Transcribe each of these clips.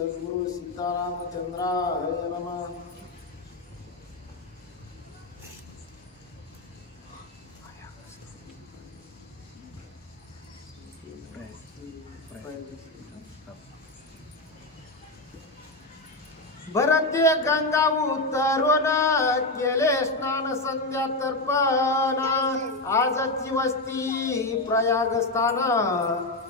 सद्गुरु सीतारामचंद्राय नमः। भरते गंगा उतरून केले स्नान संध्या तर्पण, आजची वस्ती प्रयाग स्थान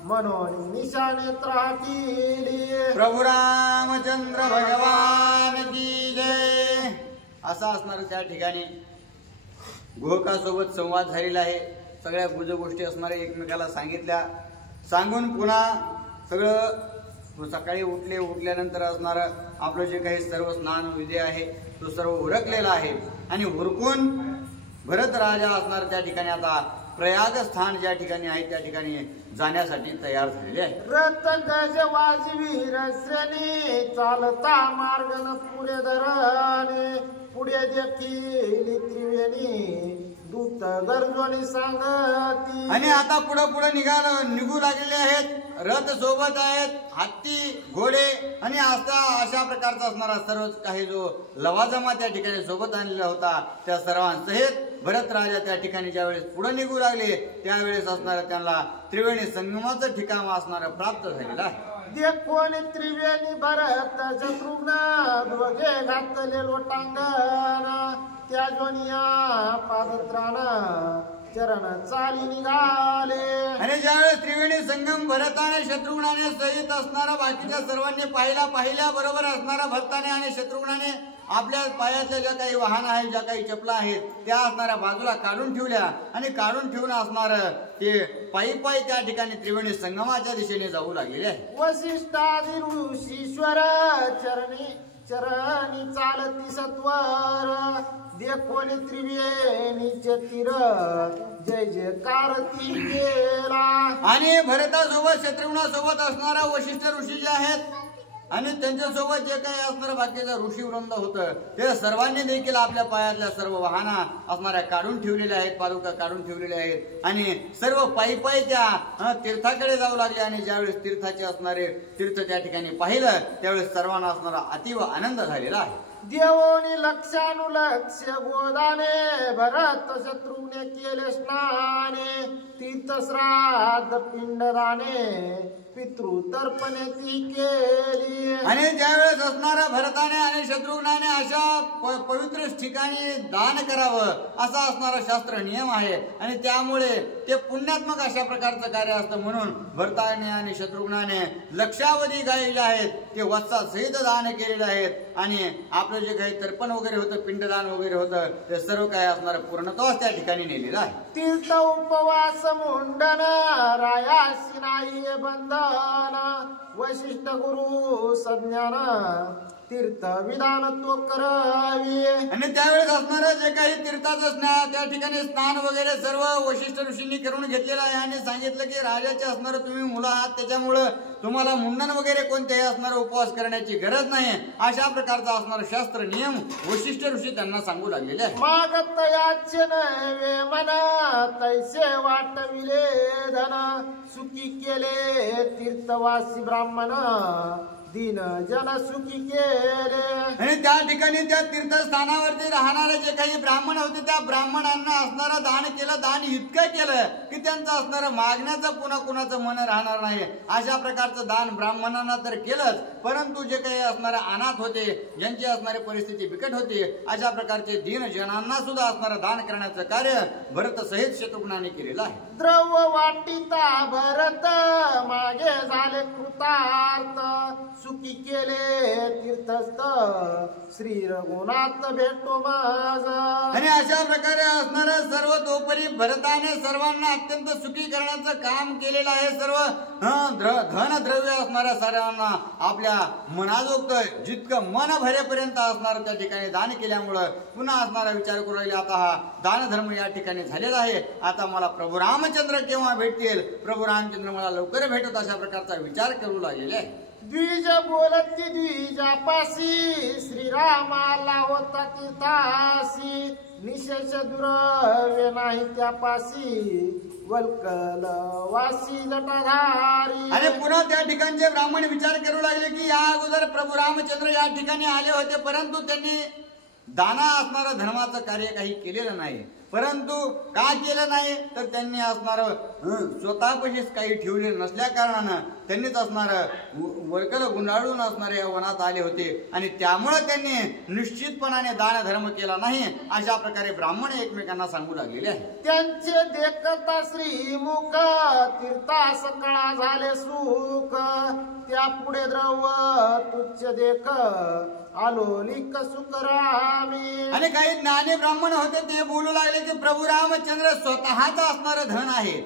म्हणून निशानेत राहतील। प्रभू रामचंद्र भगवान की जय। असा असणार त्या ठिकाणी गोकासोबत संवाद झालेला आहे। सगळ्या गोष्टी असणारे एकमेकाला सांगितल्या, सांगून पुन्हा सगळं सकाळी उठल्यानंतर असणार आपलं जे काही सर्व स्नान विधी आहे तो सर्व उरकलेला आहे आणि उरकून भरत राजा असणार त्या ठिकाणी आता प्रयाग स्थान ज्या ठिकाणी आहे त्या ठिकाणी जाण्यासाठी तयार झालेले आहे। रथ गज वाजवी रस्त्याने चालता मार्गन पुढे धरणे, पुढे देखील त्रिवेणी दूत गरजोनी सांगती। आणि आता पुढे निघू लागलेले आहेत। रथ सोबत आहेत, हत्ती घोडे आणि अशा प्रकारचा असणारा सर्व काही जो लवाजमा त्या ठिकाणी सोबत आणलेला होता त्या सर्वांसहित भरत राजा त्या ठिकाणी ज्यावेळेस पुढे निघू लागले त्यावेळेस असणारा त्यांना त्रिवेणी संगमाचं ठिकाण असणारा प्राप्त झालेलं आहे। देखोन त्रिवेणी भरत शत्रुघ्न दोघे घातले लोटांगण, त्या जोनिया पादत्राण चरण चाली निघाले। आणि ज्यावेळेस त्रिवेणी संगम भरताने शत्रुघ्नाने सहित असणारा बाकीच्या सर्वांनी पाहिल्या बरोबर असणारा भरताने आणि शत्रुघ्नाने आपल्या पायातल्या ज्या काही वाहन आहेत, ज्या काही चपला आहेत त्या असणाऱ्या बाजूला काढून ठेवल्या आणि काढून ठेवून असणार ते पायी त्या ठिकाणी त्रिवेणी संगमाच्या दिशेने जाऊ लागलेले आहे। वसिष्ठादी ऋषीश्वर चरणी चालती सत्वर, देखोनी त्रिवेणीचे तीर जय जयकार ती केला। आणि भरतासोबत शत्रुघ्नासोबत असणारा वशिष्ठ ऋषी जे आहेत आणि त्यांच्यासोबत जे काही असणारं बाकीचं ऋषी वृंद होतं ते सर्वांनी देखील आपल्या पायातल्या सर्व वाहना असणाऱ्या काढून ठेवलेल्या आहेत, पादुका काढून ठेवलेल्या आहेत आणि सर्व पायी त्या तीर्थाकडे जाऊ लागले। आणि ज्यावेळेस तीर्थाचे असणारे तीर्थ त्या ठिकाणी पाहिलं त्यावेळेस सर्वांना असणारा अतिव आनंद झालेला आहे। देवोनी लक्षानुलक्ष गोदाने भरत शत्रुघ्ने केले स्नाने, तीर्थ श्राद्ध पिंडदाने पितृतर्पणे ती केली। आणि ज्यावेळेस असणारा भरताने आणि शत्रुघ्नाने अशा पवित्र ठिकाणी दान करावं असा असणारा शास्त्र नियम आहे आणि त्यामुळे ते पुण्यात्मक अशा प्रकारचं कार्य असतं। म्हणून भरताने आणि शत्रुघ्नाने लक्षावधी गायले आहेत ते वत्सासहित दान केलेले आहेत आणि आपलं जे काही तर्पण वगैरे होतं, पिंडदान वगैरे होतं ते सर्व काही असणारं पूर्णत्वास त्या ठिकाणी नेलेलं आहे। तीर्थ उपवास मुंडन रायासी नाही बंधन, वशिष्ठ गुरु संज्ञान तीर्थ विधान तो करावी। आणि त्यावेळेस असणारं जे काही तीर्थाचं स्नान त्या ठिकाणी स्नान वगैरे सर्व वशिष्ठ ऋषींनी करून घेतलेलं आहे आणि सांगितलं की राजाचे असणारं तुम्ही मुलं आहात त्याच्यामुळं तुम्हाला मुंडन वगैरे कोणत्याही असणारं उपवास करण्याची गरज नाही अशा प्रकारचा असणारं शास्त्र नियम वशिष्ठ ऋषी त्यांना सांगू लागलेले आहे। मागत याचे नव्हे मन तैसे वाटविले धन, सुखी केले तीर्थवासी ब्राह्मण दीन जन सुखी केले। आणि त्या ठिकाणी त्या तीर्थस्थानावरती राहणारे जे काही ब्राह्मण होते त्या ब्राह्मणांना असणारं दान केलं, दान इतकं केलं की त्यांचं असणारं मागण्याचं पुन्हा कुणाचं मन राहणार नाही अशा प्रकारचं दान ब्राह्मणांना तर केलंच, परंतु जे काही असणारे अनाथ होते ज्यांची असणारी परिस्थिती बिकट होती अशा प्रकारचे दीन जनांना सुद्धा असणारं दान करण्याचं कार्य भरत सहित शत्रुघ्नाने केलेलं आहे। द्रव वाटिता भरत मागे झाले कृतार्थ, सुखी केले तीर्थस्थ श्री रघुनाथ भेटो माझ। आणि अशा प्रकारे असणारं सर्व तोपरी भरताने सर्वांना अत्यंत सुखी करण्याचं काम केलेलं आहे। सर्व धन द्रव्य असणाऱ्या सर्वांना आपल्या मनाजोगत जितकं मन भरेपर्यंत असणार त्या ठिकाणी दान केल्यामुळं पुन्हा असणारा विचार करू लागले आता हा दान धर्म या ठिकाणी झालेला आहे, आता मला प्रभू रामचंद्र केव्हा भेटतील, प्रभू रामचंद्र मला लवकर भेटत अशा प्रकारचा विचार करू लागलेले आहे। द्विज बोलती द्विजापासी श्रीरामाला होता तीर्थासी निशेष दुर्व्य नाही त्यापासी वल्कल वासी जटाधारी. आणि पुन्हा त्या ठिकाणचे ब्राह्मण विचार करू लागले की या अगोदर प्रभू रामचंद्र या ठिकाणी आले होते, परंतु त्यांनी दाना असणारं धर्माचं कार्य काही केलेलं नाही. परंतु का केलं नाही तर त्यांनी असणार स्वतःपाशीच काही ठेवलेलं नसल्या कारणानं त्यांनीच असणार वर्कल गुंडाळून असणारे या वनात आले होते आणि त्यामुळे त्यांनी निश्चितपणाने दान धर्म केला नाही अशा प्रकारे ब्राह्मण एकमेकांना सांगू लागलेले आहे. त्यांचे देखता श्रीमुख तीर्थास कळा झाले सुख त्या पुढे द्रव्य तुच्छ देख आलोलिक सुखरामी. आणि काही ज्ञानी ब्राह्मण होते ते बोलू लागले की प्रभू रामचंद्र स्वतःच असणारं धन आहे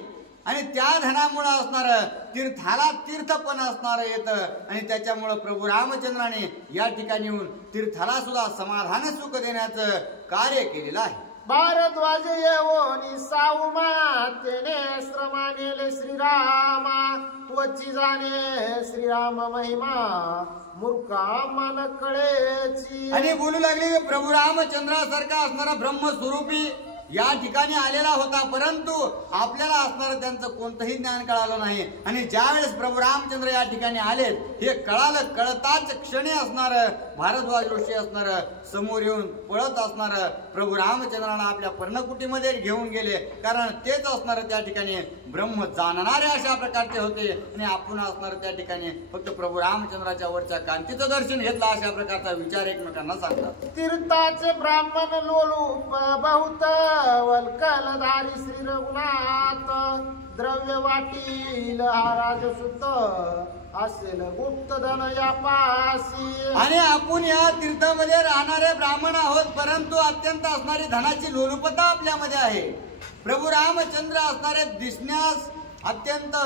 आणि त्या धनामुळे असणार तीर्थाला तीर्थपण असणार येतं आणि त्याच्यामुळं प्रभू रामचंद्राने या ठिकाणी येऊन तीर्थाला सुद्धा समाधान सुख देण्याचं कार्य केलेलं आहे. भारद्वाज येवोनी साऊमा तेने श्रमानेले श्रीरामा त्वची जाणे श्रीराम महिमा मूर्खा मन कळेची. आणि बोलू लागले की प्रभू रामचंद्रासारखा असणारा ब्रह्मस्वरूपी या ठिकाणी आलेला होता, परंतु आपल्याला असणारं त्यांचं कोणतंही ज्ञान कळालं नाही. आणि ज्यावेळेस प्रभू रामचंद्र या ठिकाणी आले हे कळालं, कळताच क्षणी असणार भारद्वाज ऋषी असणार समोर येऊन पळत असणार प्रभू रामचंद्राला आपल्या पर्णकुटीमध्ये घेऊन गेले, कारण तेच असणार त्या ठिकाणी ब्रह्म जाणणारे अशा प्रकारचे होते. आणि आपण असणार त्या ठिकाणी फक्त प्रभू रामचंद्राच्या वरच्या कांतीचं दर्शन घेतलं अशा प्रकारचा विचार एकमेकांना सांगतात. तीर्थाचे ब्राह्मण लोलूप बहुत वल्कलधारी श्री रघुनाथ द्रव्य वाटील हा राजसुत असेल गुप्त धन या पासी. आणि आपण या तीर्थामध्ये राहणारे ब्राह्मण आहोत, परंतु अत्यंत असणारी धनाची लोलुपता आपल्यामध्ये आहे. प्रभू रामचंद्र असणारे दिसण्यास अत्यंत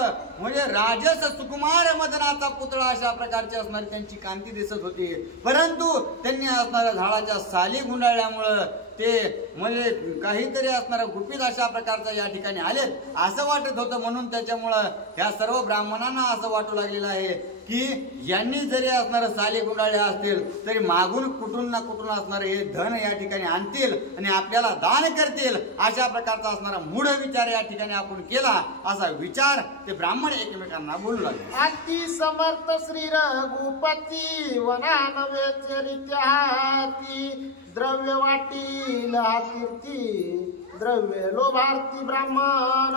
म्हणजे राजस सुकुमार मदनाचा पुतळा अशा प्रकारची असणारी त्यांची कांती दिसत होती, परंतु त्यांनी असणाऱ्या झाडाच्या साली गुंडाळल्यामुळं ते म्हणजे काहीतरी असणारा गुपित अशा प्रकारचा या ठिकाणी आलेत असं वाटत होतं. म्हणून त्याच्यामुळं ह्या सर्व ब्राह्मणांना असं वाटू लागलेलं आहे की यांनी जरी असणार साली गुंडाळले असतील तरी मागून कुठून ना कुठून असणार हे धन या ठिकाणी आणतील आणि आपल्याला दान करतील अशा प्रकारचा असणारा मूढ विचार या ठिकाणी आपण केला असा विचार ते ब्राह्मण एकमेकांना बोलू लागले. अति समर्थ श्री रघुपती वना नवे चरित्याती द्रव्य वाटील हा कीर्ती द्रव्य लोभार्थी ब्राह्मण.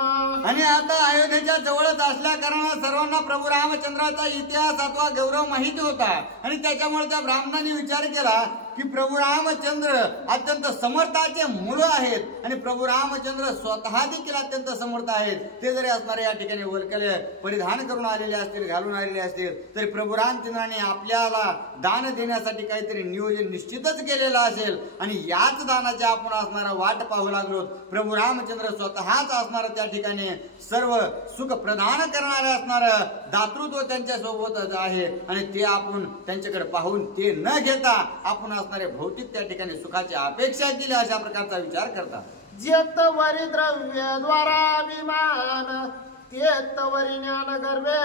आणि आता अयोध्येच्या जवळच असल्या कारणाने सर्वांना प्रभू रामचंद्राचा इतिहास अथवा गौरव माहिती होता आणि त्याच्यामुळे त्या ब्राह्मणांनी विचार केला की प्रभू रामचंद्र अत्यंत समर्थाचे मूळ आहेत आणि प्रभू रामचंद्र स्वतः देखील अत्यंत समर्थ आहेत. ते जरी असणारे या ठिकाणी वल्कले परिधान करून आलेले असतील, घालून आलेले असतील, तरी प्रभू रामचंद्राने आपल्याला दान देण्यासाठी काहीतरी नियोजन निश्चितच केलेलं असेल आणि याच दानाचे आपण असणारा वाट पाहू लागलो. प्रभू रामचंद्र स्वतःच असणार त्या ठिकाणी सर्व सुख प्रदान करणारे असणार दातृत्व त्यांच्या सोबतच आहे आणि ते आपण त्यांच्याकडे पाहून ते न घेता आपण असणारे भौतिक त्या ठिकाणी सुखाची अपेक्षा केली अशा प्रकारचा विचार करतात. जेत वरी द्रव्य द्वाराभिमान तेत वरी ज्ञान गर्भे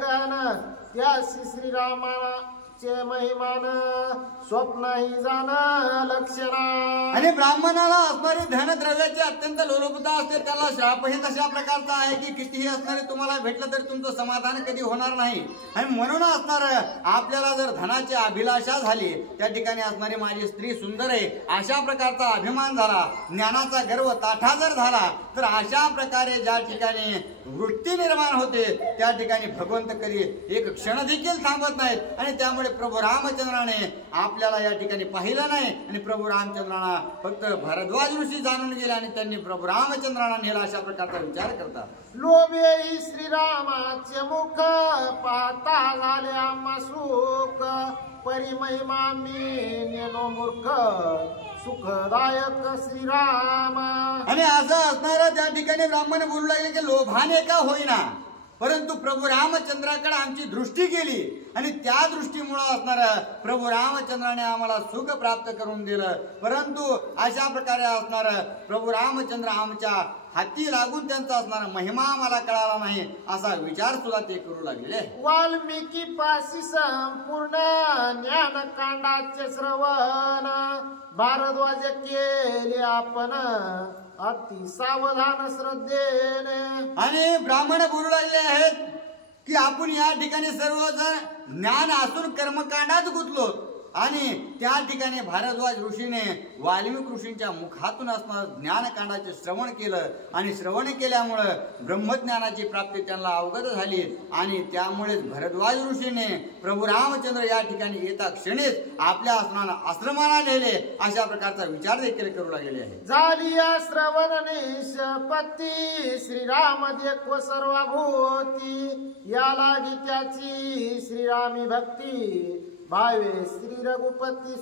गहन त्यासी श्रीरामाचे महिमान स्वप्नही जाण लक्षणा. आणि ब्राह्मणाला असणारी धनद्रव्याची अत्यंत लोलुपता असते, त्याला श्रापही तशा प्रकारचा आहे की कितीही असणारे तुम्हाला भेटलं तरी तुमचं समाधान कधी होणार नाही. आणि म्हणून असणार आपल्याला जर धनाची अभिलाषा झाली, त्या ठिकाणी असणारी माझी स्त्री सुंदर आहे अशा प्रकारचा अभिमान झाला, ज्ञानाचा गर्व ताठा जर झाला, तर अशा प्रकारे ज्या ठिकाणी वृत्ती निर्माण होते त्या ठिकाणी भगवंत कधी एक क्षण देखील थांबत नाहीत. आणि त्यामुळे प्रभू रामचंद्राने आपल्याला या ठिकाणी पाहिलं नाही आणि प्रभू रामचंद्रांना फक्त भारद्वाज ऋषी जाणून गेले आणि त्यांनी प्रभू रामचंद्रांना नेला अशा प्रकारचा विचार करतात. लोभे श्रीरामाचे मुख पाहता झाले आम्हा सुख परिमहिमा मी नेनो मूर्ख सुखदायक श्रीराम. आणि असं असणार त्या ठिकाणी ब्राह्मण बोलू लागले की लोभाने का होईना, परंतु प्रभू रामचंद्राकडे आमची दृष्टी गेली आणि त्या दृष्टीमुळे असणार प्रभू रामचंद्राने आम्हाला सुख प्राप्त करून दिलं. परंतु अशा प्रकारे असणार प्रभू रामचंद्र आमच्या हाती लागून त्यांचा असणारा महिमा मला कळाला नाही असा विचार सुद्धा ते करू लागले. वाल्मिकी पासी संपूर्ण ज्ञानकांडाचे श्रवण भारद्वाज केले आपण अति सावधान श्रद्धेने. आणि ब्राह्मण बोलू लागले आहेत की आपण या ठिकाणी सर्वजण ज्ञान असून कर्मकांडात गुंतलो आणि त्या ठिकाणी भारद्वाज ऋषीने वाल्मिक ऋषींच्या मुखातून असणारं ज्ञानकांडाचे श्रवण केलं आणि श्रवण केल्यामुळं ब्रह्मज्ञानाची प्राप्ती त्यांना अवगत झाली आणि त्यामुळेच भारद्वाज ऋषीने प्रभू रामचंद्र या ठिकाणी येता क्षणीच आपल्या आश्रमाला नेले अशा प्रकारचा विचार देखील करू लागलेले आहे. झाली या श्रवण निष्पत्ती श्रीराम देखो सर्वभूती या लागी त्याची श्रीरामी भक्ती भावे श्री रघुपती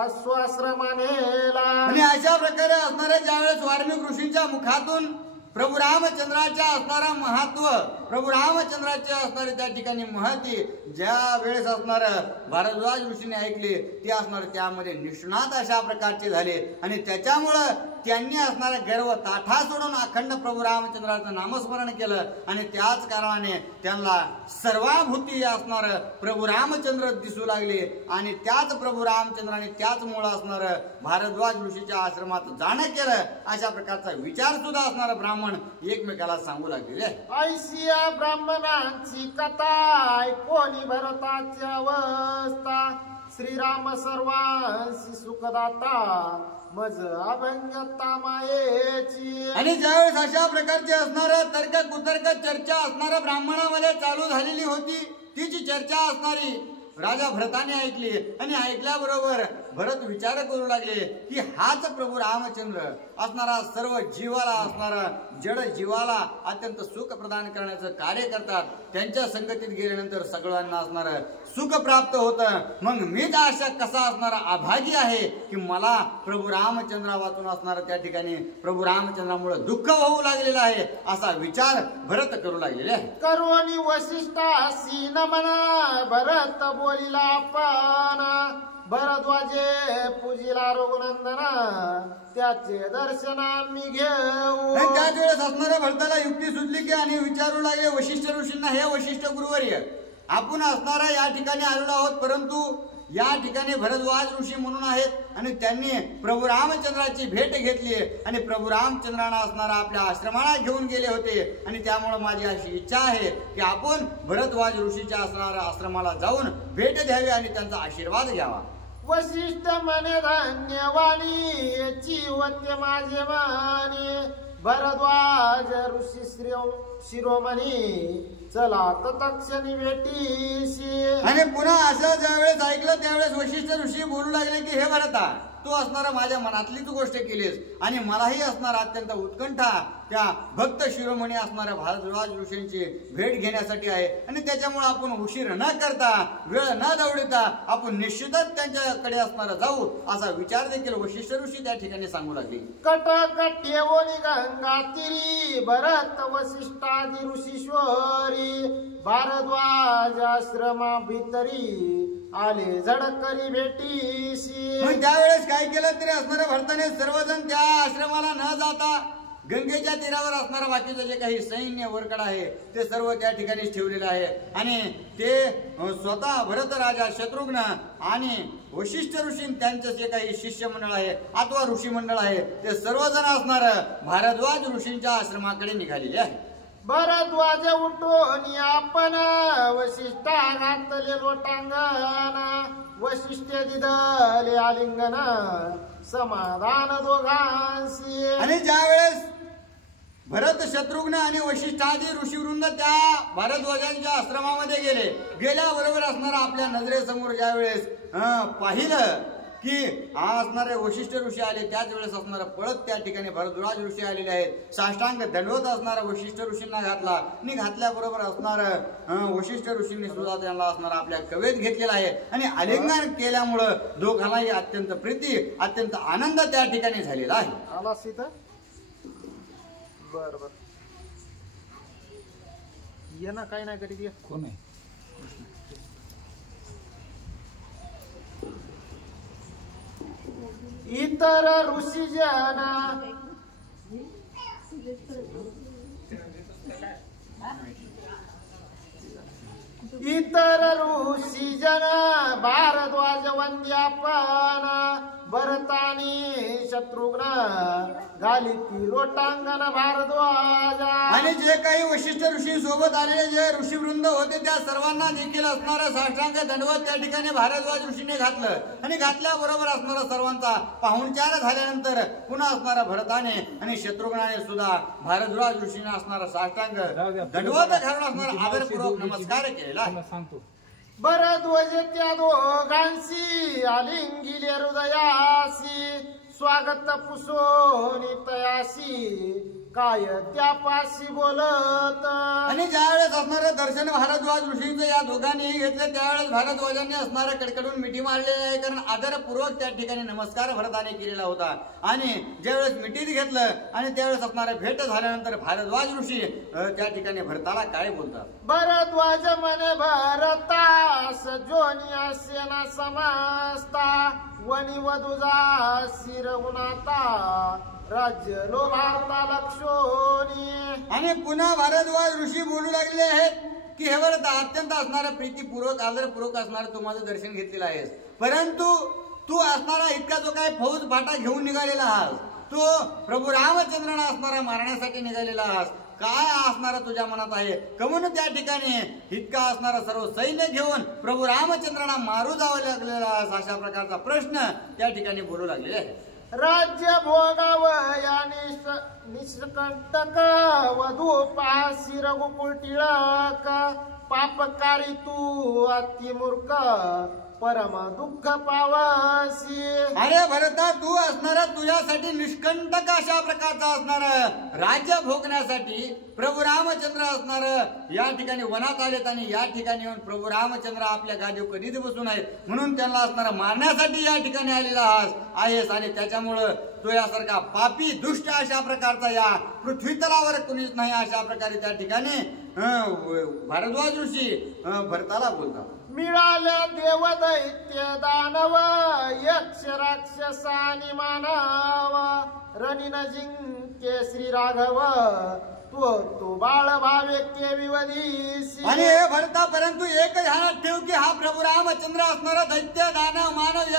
आश्वाश्रमानेला. आणि अशा प्रकारे असणारे ज्यावेळेस वाल्मिक ऋषींच्या मुखातून प्रभू रामचंद्राच्या असणारा महत्व प्रभू रामचंद्राचे असणारे त्या ठिकाणी महती ज्या वेळेस असणार भारद्वाज ऋषीने ऐकले ते असणार त्यामध्ये निष्णात अशा प्रकारचे झाले आणि त्याच्यामुळं त्यांनी असणारा गर्व ताठा सोडून अखंड प्रभू रामचंद्राचं नामस्मरण केलं आणि त्याच कारणाने त्यांना सर्वाभूती असणार प्रभू रामचंद्र दिसू लागले आणि त्याच प्रभू रामचंद्राने त्याच मुळे असणार भारद्वाज ऋषीच्या आश्रमात जाणं केलं अशा प्रकारचा विचार सुद्धा असणार ब्राह्मण एकमेकाला सांगू लागलेले. ऐशिया ब्राह्मणांची कथा ऐकोनी भरताची अवस्था श्रीराम सर्वांशी सुखदाता मज अभंगता मायेची. आणि ज्यावेळेस अशा प्रकारचे असणार तर्क कुतर्क चर्चा असणाऱ्या ब्राह्मणामध्ये चालू झालेली होती तीची चर्चा असणारी राजा भरताने ऐकली आणि ऐकल्याबरोबर भरत विचार करू लागले की हाच प्रभू रामचंद्र असणारा सर्व जीवाला असणारा जड जीवाला अत्यंत सुख प्रदान करण्याचं कार्य करतात. त्यांच्या संगतीत गेल्यानंतर सगळ्यांना असणार सुख प्राप्त होतं. मग मीच अशा कसा असणारा अभागी आहे की मला प्रभू रामचंद्रा वाचून असणारा त्या ठिकाणी प्रभू रामचंद्रामुळे दुःख होऊ लागलेलं आहे असा विचार भरत करू लागलेले आहे. करोनी वसिष्ठासी नमन भरत बोलिला आपण भरद्वाजे पूजिला रघुनंदना त्याचे दर्शन मी घेऊ. त्याच वेळेस असणाऱ्या भरताला युक्ती सुचली की आणि विचारू लागले वशिष्ठ ऋषींना हे वशिष्ठ गुरुवर्य आपण असणारा या ठिकाणी आलेलो आहोत परंतु या ठिकाणी भरद्वाज ऋषी म्हणून आहेत आणि त्यांनी प्रभू रामचंद्राची भेट घेतली आणि प्रभू रामचंद्रांना असणारा आपल्या आश्रमाला घेऊन गेले होते आणि त्यामुळे माझी अशी इच्छा आहे की आपण भरद्वाज ऋषीच्या असणाऱ्या आश्रमाला जाऊन भेट द्यावी आणि त्यांचा आशीर्वाद घ्यावा. वशिष्ठ मने धन्यवाणी याची होते माझे माने भरद्वाज ऋषी शिरोमणी चला तत्क्षणी भेटीशी. आणि पुन्हा असं ज्यावेळेस ऐकलं त्यावेळेस वशिष्ठ ऋषी बोलू लागले की हे भरता तू असणारा माझ्या मनातली तू गोष्ट केलीस आणि मलाही असणार अत्यंत उत्कंठा त्या भक्त शिरोमणी असणाऱ्या भारद्वाज ऋषींची भेट घेण्यासाठी आहे आणि त्याच्यामुळे आपण उशीर न करता वेळ न दवडता आपण निश्चितच त्यांच्याकडे असणार जाऊ असा विचार देखील वशिष्ठ ऋषी त्या ठिकाणी सांगू लागले. कटकट्येवोनी गंगा तिरी भरत वसिष्ठादी ऋषीश्वरी भारद्वाज आश्रमा भितरी आले झडकरी भेटीशी. मग त्यावेळेस काय केलं तरी असणाऱ्या भरताने सर्वजण त्या आश्रमाला न जाता गंगेच्या तीरावर असणारा बाकीचं जे काही सैन्य वरकड आहे ते सर्व त्या ठिकाणीच ठेवलेलं आहे आणि ते स्वतः भरत राजा शत्रुघ्न आणि वशिष्ठ ऋषी त्यांचे जे काही शिष्य मंडळ आहे अथवा ऋषी मंडळ आहे ते सर्वजण असणार भारद्वाज ऋषींच्या आश्रमाकडे निघालेले आहे. भरद्वाज उठून आपण वशिष्ठा घातले लोटांगण वशिष्ठ दिदले आलिंगन समाधान दोघांशी. आणि ज्यावेळेस भरत शत्रुघ्न आणि वशिष्ठादी ऋषीवृंद त्या भारद्वाजांच्या आश्रमामध्ये गेल्याबरोबर असणारा आपल्या नजरेसमोर ज्यावेळेस पाहिलं की असणारे वशिष्ठ ऋषी आले त्याच वेळेस असणारा पळत त्या ठिकाणी भरद्वाज ऋषी आलेले आहेत. साष्टांग दंडवत असणारा वशिष्ठ ऋषींना घातला आणि घातल्याबरोबर असणार वशिष्ठ ऋषींनी सुद्धा त्यांना असणारा आपल्या कवेत घेतलेला आहे आणि आलिंगन केल्यामुळं दोघांनाही अत्यंत प्रीती अत्यंत आनंद त्या ठिकाणी झालेला आहे. आला सीता बर बर ये ना काय नाही करीत कोण आहे इतर ऋषी जना इतर ऋषी जन भारद्वाज वंद्यापन भरतानी शत्रुघ्न घालिती लोटांगण भारद्वाजा. आणि जे काही वशिष्ठ ऋषी सोबत आलेले जे ऋषीवृंद होते त्या सर्वांना देखील असणारा साष्टांग दंडवत त्या ठिकाणी भारद्वाज ऋषीने घातलं आणि घातल्याबरोबर असणारा सर्वांचा पाहुणचार झाल्यानंतर पुन्हा असणारा भरताने आणि शत्रुघ्नाने सुद्धा भारद्वाज ऋषीने असणारा साष्टांग दंडवत घालून असणारा आदरपूर्वक नमस्कार केला. भरद्वाज त्या दोघांशी आलिंगिले हृदयासी स्वागत पुसोनी तयासी काय त्यापाशी बोलत. आणि ज्यावेळेस असणारं दर्शन भारद्वाज ऋषींचं या दोघांनीही घेतलं त्यावेळेस भारद्वाजांनी असणारं कडकडून मिठी मारलेली आहे, कारण आदरपूर्वक त्या ठिकाणी नमस्कार भरताने केलेला होता. आणि ज्यावेळेस मिठीत घेतलं आणि त्यावेळेस असणारा भेट झाल्यानंतर भारद्वाज ऋषी त्या ठिकाणी भरताला काय बोलतात. भरद्वाज मने भरतास जोनिया सेना समजता वनी वधुजा शिरगुणाता राज्य लो भारता लक्षोनी. आणि पुन्हा भारद्वाज ऋषी बोलू लागले आहेत की हे भरता अत्यंत असणारा प्रीतीपूर्वक आदरपूर्वक असणारं तू माझं दर्शन घेतलेलं आहेस, परंतु तू असणारा इतका जो काय फौज फाटा घेऊन निघालेला आहास, तो प्रभू रामचंद्रांना असणारा मारण्यासाठी निघालेला आहास, काय असणारा तुझ्या मनात आहे. कमून त्या ठिकाणी इतका असणारा सर्व सैन्य घेऊन प्रभू रामचंद्रांना मारू जावं लागलेला अशा प्रकारचा प्रश्न त्या ठिकाणी बोलू लागलेले आहे. राज्य भोगावया निष्कंटक वधू पासी रघुकुळ टिळक पापकारी तू अतिमूर्ख परम दुःख पावसी. अरे भरता तू असणारा तुझ्यासाठी निष्कंटक अशा प्रकारचा असणार राज्य भोगण्यासाठी प्रभू रामचंद्र असणार या ठिकाणी वनात आलेत आणि या ठिकाणी येऊन प्रभू रामचंद्र आपल्या गादीवर कधीच बसून आहेत, म्हणून त्यांना असणारा मारण्यासाठी या ठिकाणी आलेला आहेस. आणि त्याच्यामुळं तो यासारखा पापी दुष्ट अशा प्रकारचा या पृथ्वी तलावर कुणीच नाही अशा प्रकारे त्या ठिकाणी भारद्वाज ऋषी भरताला बोलतात. मिळाल्या देव दैत्य दानव यक्ष राक्षसानी मानव रणीन जिंके श्री राघव तू बाळ भावे केविवदीसी. आणि हे भरता परंतु एक ध्यानात ठेव की हा प्रभू रामचंद्र असणारा दैत्य दानव मानव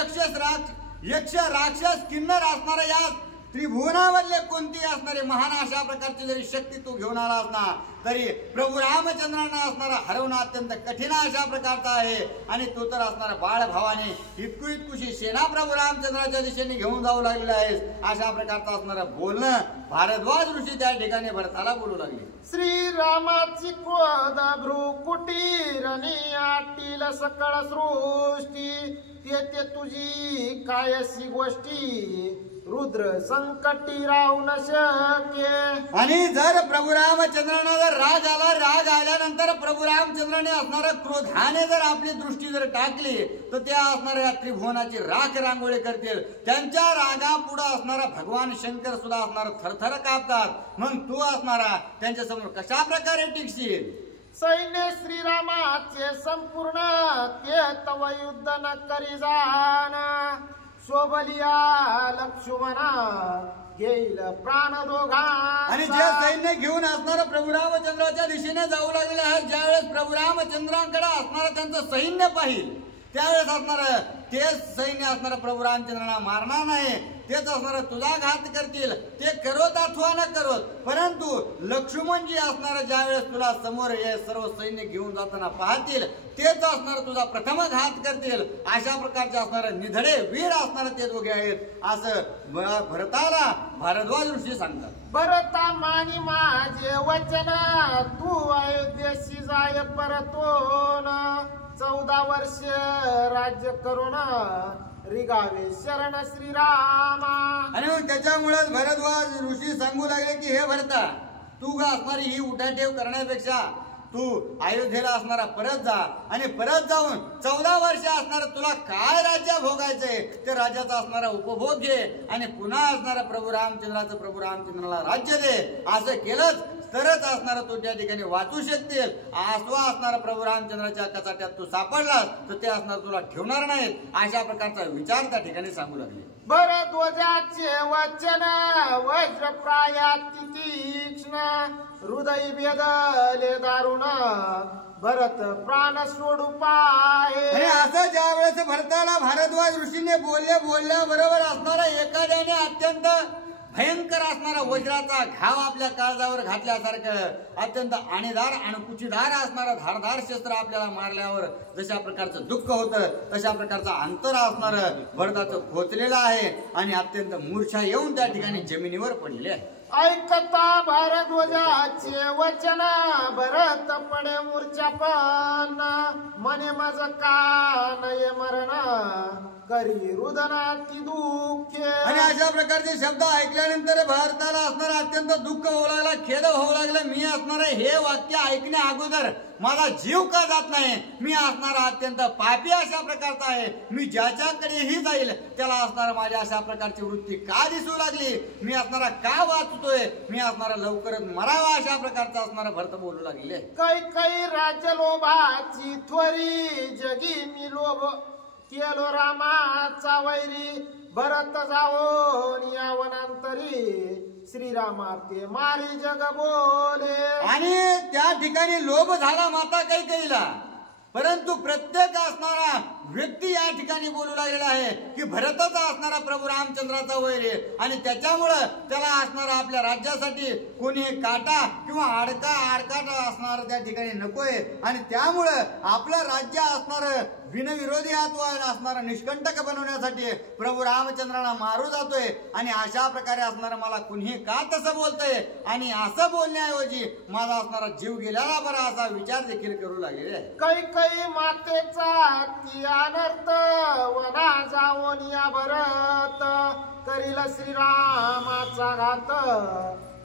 यक्ष राक्षस किन्नर असणारा या त्रिभुवनावरले कोणती असणारे महान अशा प्रकारची जरी शक्ती तू घेऊन आला असणार तरी प्रभू रामचंद्रांना असणारा हरवणं अत्यंत कठीण अशा प्रकारचा आहे. आणि तो तर असणारा बाळ भावाने इतकुशी सेना प्रभू रामचंद्राच्या दिशेने घेऊन जाऊ लागलेला आहेस अशा प्रकारचा असणारं बोलणं भारद्वाज ऋषी त्या ठिकाणी भरताला बोलू लागले. श्रीरामाची क्रोध भ्रुकुटीरनी आटील सकळ सृष्टी ते तुझी कायसी गोष्टी रुद्र संकटी राहू न शक्य. आणि जर प्रभू रामचंद्रांना जर राग आल्यानंतर प्रभू रामचंद्राने असणाऱ्या क्रोधाने जर आपली दृष्टी जर टाकली तर त्या असणाऱ्या त्रिभुवनाची राख रांगोळी करतील. त्यांच्या रागा पुढे असणारा भगवान शंकर सुद्धा असणारा थरथर कापतात. मग तू असणारा त्यांच्या समोर कशा प्रकारे टिकशील. सैन्य श्रीरामाचे संपूर्ण ते तव युद्ध न करी जाना शोभलिया लक्ष्मणा घेईल प्राण दोघा. आणि जे सैन्य घेऊन असणार प्रभू रामचंद्राच्या दिशेने जाऊ लागले आहेत, ज्यावेळेस प्रभू रामचंद्रांकडे असणार त्यांचं सैन्य पाहिल त्यावेळेस असणार तेच सैन्य असणार प्रभू रामचंद्रांना मारणार नाही, तेच असणार तुझा घात करतील. ते करोत अथवा न करोत, परंतु लक्ष्मण जी असणार ज्यावेळेस तुला समोर हे सर्व सैन्य घेऊन जाताना पाहतील तेच असणार तुझा प्रथम घात करतील. अशा प्रकारचे असणार निधडे वीर असणार ते दोघे आहेत असं भरताला भारद्वाज ऋषी सांगतात. भरता मानी माझे वचन तू अयोध्येशी जाय परतोन 14 वर्ष राज्य करून रिगावे शरण श्रीरामा. आणि मग त्याच्यामुळे भरद्वाज ऋषी सांगू लागले की हे भरता तू का असणारी ही उठाठेव करण्यापेक्षा तू अयोध्येला असणारा परत जा आणि परत जाऊन 14 वर्ष असणार तुला काय राज्य भोगायचंय ते राज्याचा असणारा उपभोग घे आणि पुन्हा असणारा प्रभू रामचंद्राला राज्य दे. असं केलंच तरच असणारा तू त्या ठिकाणी वाचू शकतील. आसवा असणारा प्रभू रामचंद्राच्या कचाट्यात तू सापडलास तर ते असणार तुला ठेवणार नाहीत अशा प्रकारचा विचार त्या ठिकाणी सांगू लागले. भरद्वाजाचे वचन वज्रप्रायात तीक्ष्ण हृदय भेदले दारुण भरत प्राण सोडू पाहे. आणि असं ज्या वेळेस भरताला भारद्वाज ऋषीने बोलल्याबरोबर असणारा एखाद्याने अत्यंत भयंकर असणारा वज्राचा घाव आपल्या काळजावर घातल्यासारखं अत्यंत आणीदार आणि कुचीदार असणारा धारदार शस्त्र आपल्याला मारल्यावर जशा प्रकारचं दुःख होतं तशा प्रकारचा अंतर असणारं भरताचं खोचलेलं आहे आणि अत्यंत मूर्छा येऊन त्या ठिकाणी जमिनीवर पडले आहे. ऐकता भारद्वाजाचे वचन भरत पडे मूर्छापन्न. मने मज कानय मरण करी रुदनाती दुःखे. आणि अशा प्रकारचे शब्द ऐकल्यानंतर भारताला असणारा अत्यंत दुःख होऊ लागला, खेद होऊ लागला. मी असणार हे वाक्य ऐकण्या अगोदर माझा जीव का जात नाही. मी असणारा अत्यंत पापी अशा प्रकारचा आहे. मी ज्याच्याकडेही जाईल त्याला असणारा माझ्या अशा प्रकारची वृत्ती का दिसू लागली. मी असणारा का वाचतोय. मी असणारा लवकरच मरावा अशा प्रकारचा असणारा भरत बोलू लागले. काही राज्य लोभाची थोरी जगी मी लोभ केलो रामाचा वैरी. भरत जाओन या वनांतरी श्रीरामा ते मारी जग बोले. आणि त्या ठिकाणी लोभ झाला माता कैकेयीला. परंतु प्रत्येक असणारा व्यक्ती या ठिकाणी बोलू लागलेला आहे की भरताचा असणारा प्रभू रामचंद्राचा वैर आहे आणि त्याच्यामुळं त्याला असणारा आपल्या राज्यासाठी कोणी काटा किंवा आडकाट असणार त्या ठिकाणी नकोय. आणि त्यामुळं आपलं राज्य असणार बिनविरोधी असणारा निष्कंटक बनवण्यासाठी प्रभू रामचंद्राला मारू जातोय. आणि अशा प्रकारे असणारा मला कुणी का तसं बोलतंय आणि असं बोलण्याऐवजी माझा असणारा जीव गेल्याला बरा असा विचार देखील करू लागले. काही मातेचा ती अनर्थ वना जाऊन या भरत करील श्रीरामाचा घात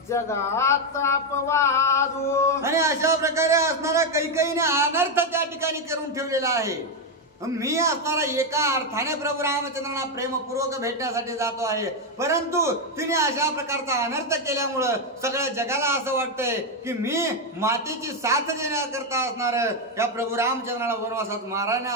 जगात अपवादू. आणि अशा प्रकारे असणारा कैकेयीने अनर्थ त्या ठिकाणी करून ठेवलेला आहे. मी असणारा एका अर्थाने प्रभू रामचंद्रांना प्रेमपूर्वक भेटण्यासाठी जातो आहे. परंतु तिने अशा प्रकारचा अनर्थ केल्यामुळं सगळ्या जगाला असं वाटतंय की मी मातेची साथ देण्याकरता असणार या प्रभू रामचंद्राला वनवासात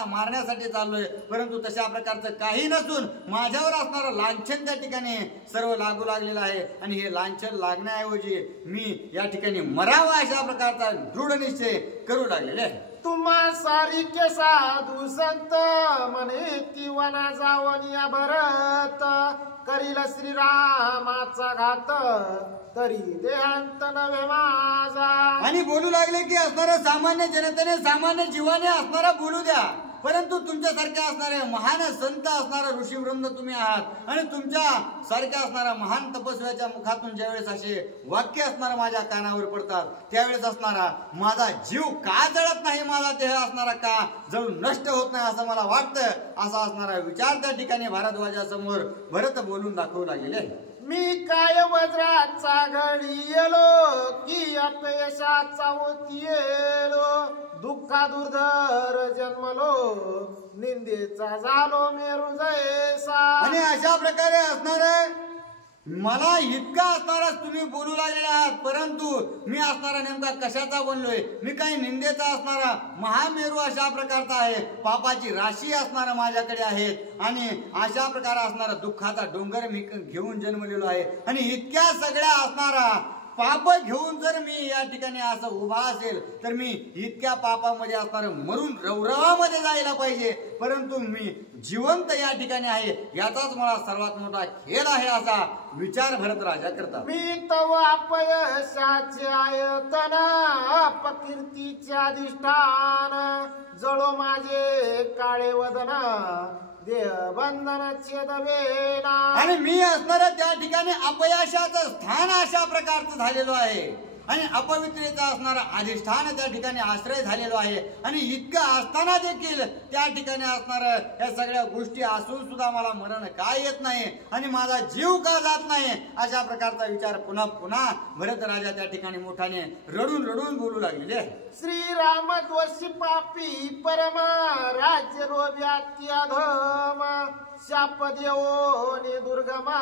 मारण्यासाठी चाललोय. परंतु तशा प्रकारचं काही नसून माझ्यावर असणारं लांछन त्या ठिकाणी सर्व लागू लागलेलं आहे. आणि हे लांछन लागण्याऐवजी मी या ठिकाणी मरावा अशा प्रकारचा दृढ निश्चय करू लागलेले आहे. तुम्हा सारिके साधू संत म्हणे ती वना जाऊन या भरत करील श्रीरामाचा घात तरी देहांत नव्हे माझा. आणि बोलू लागले की असणारा सामान्य जनतेने सामान्य जीवाने असणारा बोलू द्या. परंतु तुमच्यासारख्या असणारे महान संत असणारा ऋषीवृंद तुम्ही आहात आणि तुमच्या सारख्या असणारा महान तपस्व्याच्या मुखातून ज्यावेळेस असे वाक्य असणारा माझ्या कानावर पडतात त्यावेळेस असणारा माझा जीव का जळत नाही, माझा देह असणारा का जळून नष्ट होत नाही असं मला वाटतं. असा असणारा विचार त्या ठिकाणी भारद्वाजासमोर भरत बोलून दाखवू लागलेले आहे. मी काय वज्राचा घडियलो की अपयशाचा ओतियेलो दुःखा दुर्धर जन्मलो निंदेचा झालो मेरू जैसा. आणि अशा प्रकारे असणार मला इतका असणारा तुम्ही बोलू लागलेले आहात. परंतु मी असणारा नेमका कशाचा बनलोय. मी काही निंदेचा असणारा महामेरू अशा प्रकारचा आहे. पापाची राशी असणारा माझ्याकडे आहेत आणि अशा प्रकारे असणारा दुःखाचा डोंगर मी घेऊन जन्मलेलो आहे. आणि इतक्या सगळ्या असणारा पाप घेऊन जर मी या ठिकाणी असं उभा असेल तर मी इतक्या पापामध्ये असणार मरून रवरवामध्ये जायला पाहिजे. परंतु मी जिवंत या ठिकाणी आहे याचाच मला सर्वात मोठा खेळ आहे असा विचार भरत राजा करतात. मी तव अपयशाचे आयतन अपकीर्तीचे अधिष्ठान जळो माझे काळे वदन देह बंधन छेदवेना. आणि मी असणाऱ्या त्या ठिकाणी अपयशाचं स्थान अशा प्रकारचं झालेलो आहे आणि अपवित्रेचा असणारा अधिष्ठान त्या ठिकाणी आश्रय झालेलो आहे. आणि इतकं असताना देखील त्या ठिकाणी असणार या सगळ्या गोष्टी असून सुद्धा मला मरण का येत नाही आणि माझा जीव का जात नाही अशा प्रकारचा विचार पुन्हा पुन्हा भरत राजा त्या ठिकाणी मोठ्याने रडून बोलू लागलेले आहे. श्रीराम दोषी पापी परम राज्य रोव्याती अधम शाप देवोनी दुर्गमा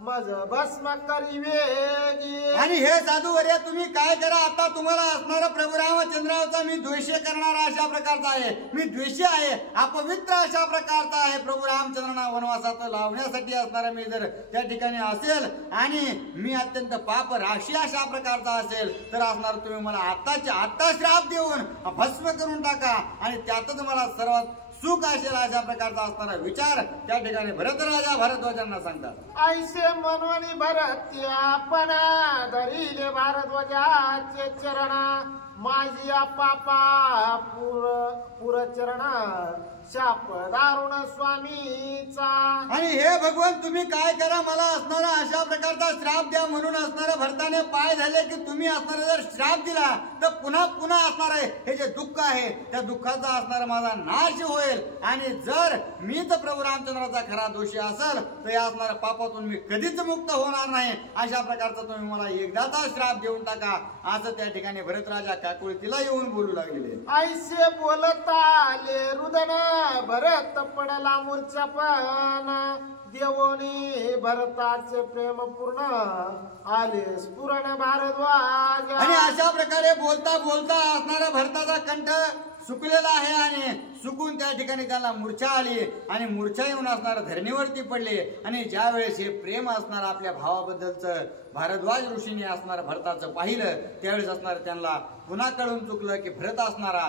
मज भस्म करी वेगी. आणि हे साधूवर्य तुम्ही काय करा, आता तुम्हाला असणारा प्रभू रामचंद्राचा मी द्वेष करणारा अशा प्रकारचा आहे, मी द्वेषी आहे, अपवित्र अशा प्रकारचा आहे. प्रभू रामचंद्रांना वनवासात लावण्यासाठी असणारा मी जर त्या ठिकाणी असेल आणि मी अत्यंत पाप राशी अशा प्रकारचा असेल तर असणार तुम्ही मला आत्ताच्या आत्ता श्राप देऊन भस्म करून टाका आणि त्यातच मला सर्वात सुख असेल अशा प्रकारचा असणारा विचार त्या ठिकाणी भरतराजा भारद्वाजांना सांगतात. ऐसे मनवणी भरत्या पण धरिले भारद्वाजाचे चरण माझी पापा पुरचरण शाप दारुण स्वामीचा. आणि हे भगवान तुम्ही काय करा, मला असणारा अशा प्रकारचा श्राप द्या. म्हणून असणाऱ्या भरताने पाय झाले की तुम्ही असणारा जर श्राप दिला तर पुन्हा पुन्हा असणार आहे हे जे दुःख आहे त्या दुःखाचा असणारा माझा नाश होईल. आणि जर मीच प्रभू रामचंद्राचा खरा दोषी असेल तर या असणाऱ्या पापातून मी कधीच मुक्त होणार नाही. अशा प्रकारचा तुम्ही मला एकदाचा श्राप देऊन टाका असं त्या ठिकाणी भरतराजा काकुळतीला येऊन बोलू लागलेले. ऐसे बोलता आले रुदन भरत पडला मूर्छा पण देवोनी भरताचे प्रेम पूर्ण आले स्फुरण भारद्वाज. आणि अशा प्रकारे बोलता बोलता असणारा भरताचा कंठ सुकलेला आहे आणि सुकून त्या ठिकाणी त्याला मूर्छा आली आणि मूर्छा येऊन असणार धरणीवरती पडले. आणि ज्या वेळेस हे प्रेम असणार आपल्या भावाबद्दलचं भारद्वाज ऋषीने असणार भरताचं पाहिलं त्यावेळेस असणार त्यांना पुन्हा कळून चुकलं की भरत असणारा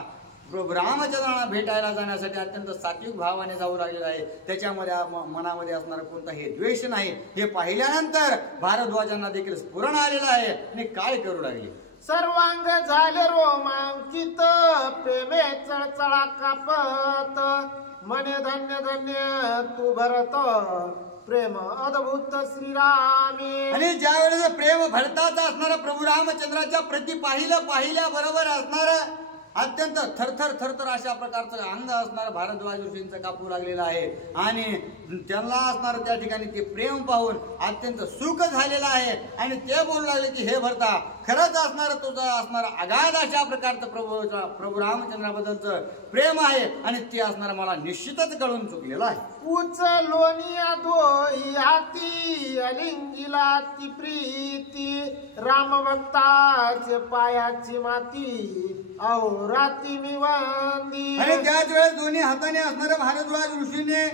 प्रभू रामचंद्रांना भेटायला जाण्यासाठी अत्यंत सात्विक भावाने जाऊ लागलेला आहे. त्याच्यामध्ये मनामध्ये असणारा कोणताही द्वेष नाही. हे पाहिल्यानंतर भारद्वाजांना देखील स्फुरण आलेलं आहे आणि काय करू लागले. सर्वांग झाले रोमांकित प्रेमे चळचळा कापत मने धन्य धन्य तू भरत प्रेम अद्भुत श्रीरामी. आणि ज्या वेळेस प्रेम भरताचा असणारा प्रभू रामचंद्राच्या प्रति पाहिल्या बरोबर असणार अत्यंत थरथर थरथर अशा प्रकारचं अंग असणार भारद्वाज ऋषींचं कापू लागलेलं आहे. आणि त्यांना असणार त्या ठिकाणी ते प्रेम पाहून अत्यंत सुख झालेलं आहे. आणि ते बोलू लागले की हे भरता खरंच असणार तुझं असणार अगाध अशा प्रकारचं प्रभू रामचंद्राबद्दलचं प्रेम आहे आणि ते असणार मला निश्चितच कळून चुकलेलं आहे. उचलोनिया दोही हाती अलिंगीला ती प्रीती राम भक्ताचे पायाची माती अहो राती मी वंदी. आणि त्याच वेळेस दोन्ही हाताने असणाऱ्या भारद्वाज ऋषीने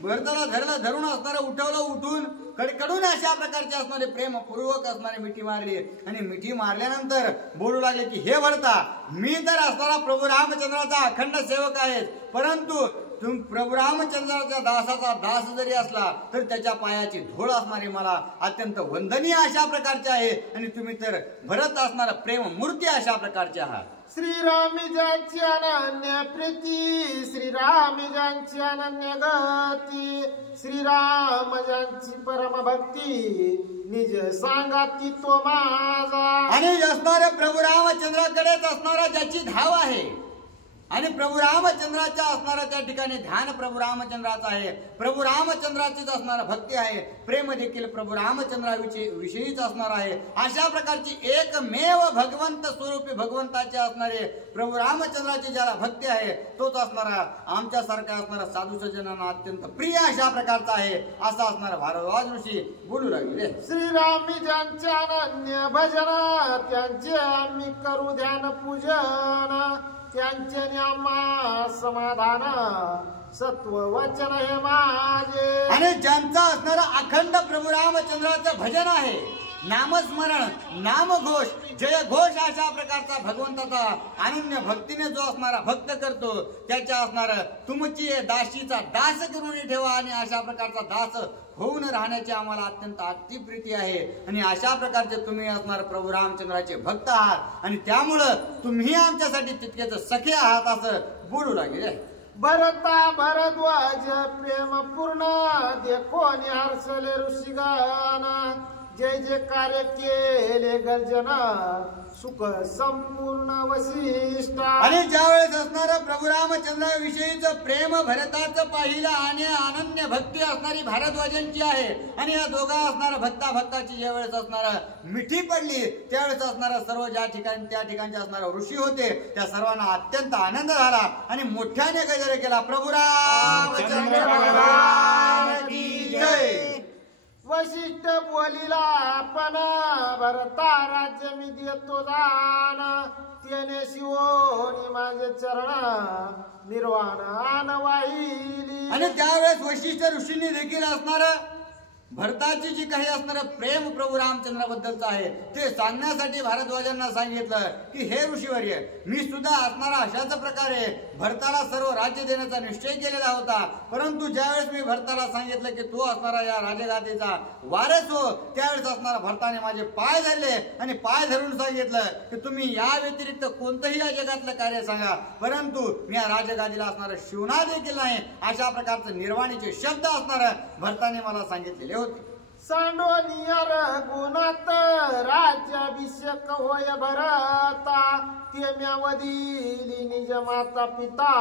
भरताला धरून असणारं उठवलं, उठून कडकडून अशा प्रकारचे असणारे प्रेमपूर्वक असणारे मिठी मारली. आणि मिठी मारल्यानंतर बोलू लागले की हे भरता मी तर असणारा प्रभू रामचंद्राचा अखंड सेवक आहे, परंतु तुम्ही प्रभू रामचंद्राच्या दासाचा दास जरी असला तर त्याच्या पायाची धूळ असणारी मला अत्यंत वंदनीय अशा प्रकारचे आहे. आणि तुम्ही तर भरत असणारा प्रेम मूर्ती अशा प्रकारचे आहात. श्रीरामी ज्यांची अनन्य प्रीती श्रीरामी ज्यांची अनन्य गती श्रीराम ज्यांची परम भक्ती निज सांगा ती तो माझा. आणि असणाऱ्या प्रभू रामचंद्राकडेच असणारा ज्याची धाव आहे आणि प्रभू रामचंद्राच्या असणारा त्या ठिकाणी ध्यान प्रभू रामचंद्राचा आहे, प्रभू रामचंद्राचीच असणारा भक्ती आहे, प्रेम देखील प्रभू रामचंद्राविषयीच असणार आहे. अशा प्रकारची एकमेव भगवंत स्वरूपी भगवंताचे असणारे प्रभू रामचंद्राची ज्याला भक्ती आहे तोच असणारा आमच्यासारखा असणारा साधू सज्जनांना अत्यंत प्रिय अशा प्रकारचा आहे असा असणारा भारद्वाज ऋषी बोलू लागले. श्रीरामी ज्यांचे अनन्य भजन त्यांचे आम्ही करू ध्यान पूजन त्यांचे आम्हा समाधान सत्व वचन हे माझे. आणि ज्यांचा असणारा अखंड प्रभू रामचंद्राचं भजन आहे, नामस्मरण नामघोष जय घोष अशा प्रकारचा भगवंताचा अनन्य भक्तीने जो असणारा भक्त करतो त्याच्या असणार तुमची दासीचा दास करून ठेवा आणि अशा प्रकारचा दास होऊन राहण्याची आम्हाला अत्यंत अतिप्रीती आहे. आणि अशा प्रकारचे तुम्ही असणार प्रभू रामचंद्राचे भक्त आहात आणि त्यामुळं तुम्ही आमच्यासाठी तितकेच सखे आहात असं बोलू लागले. भरता भरद्वाज प्रेम पूर्ण देखो हर्षले ऋषिगण जय जय कार्य केले गर्जना सुख संपूर्ण वशिष्ठ. आणि ज्यावेळेस असणार प्रभू रामचंद्राविषयीचं प्रेम भरताचं पाहिलं आणि अनन्य भक्ती असणारी भारद्वाजांची आहे. आणि या दोघा असणारा भक्ताची ज्यावेळेस असणारा मिठी पडली त्यावेळेस असणारा सर्व ज्या ठिकाणी त्या ठिकाणचे असणारा ऋषी होते त्या सर्वांना अत्यंत आनंद झाला आणि मोठ्याने गजर केला प्रभू रामचंद्र भगवान की जय. वशिष्ठ बोलिला आपण भरता राज्य मी देतो दान त्याने शिवोनी माझे चरण निर्वाण आणवाहिली. आणि त्यावेळेस वशिष्ठ ऋषींनी देखील असणार भरताची जी काही असणारं प्रेम प्रभू रामचंद्राबद्दलचं आहे ते सांगण्यासाठी भारद्वाजांना सांगितलं की हे ऋषीवर्य मी सुद्धा असणारा अशाच प्रकारे भरताला सर्व राज्य देण्याचा निश्चय केलेला होता. परंतु ज्यावेळेस मी भरताला सांगितलं की तू असणारा या राजगादीचा वारस हो त्यावेळेस असणारा भरताने माझे पाय धरले आणि पाय धरून सांगितलं की तुम्ही या व्यतिरिक्त कोणतंही या जगातलं कार्य सांगा परंतु मी या राजगादीला असणारं शिवना देखील नाही अशा प्रकारचं निर्वाणीचे शब्द असणार भरताने मला सांगितलेले होते. सांडोनियर गुणात राज्याभिषेक होय भरता ते म्या वदिली निज माता पिता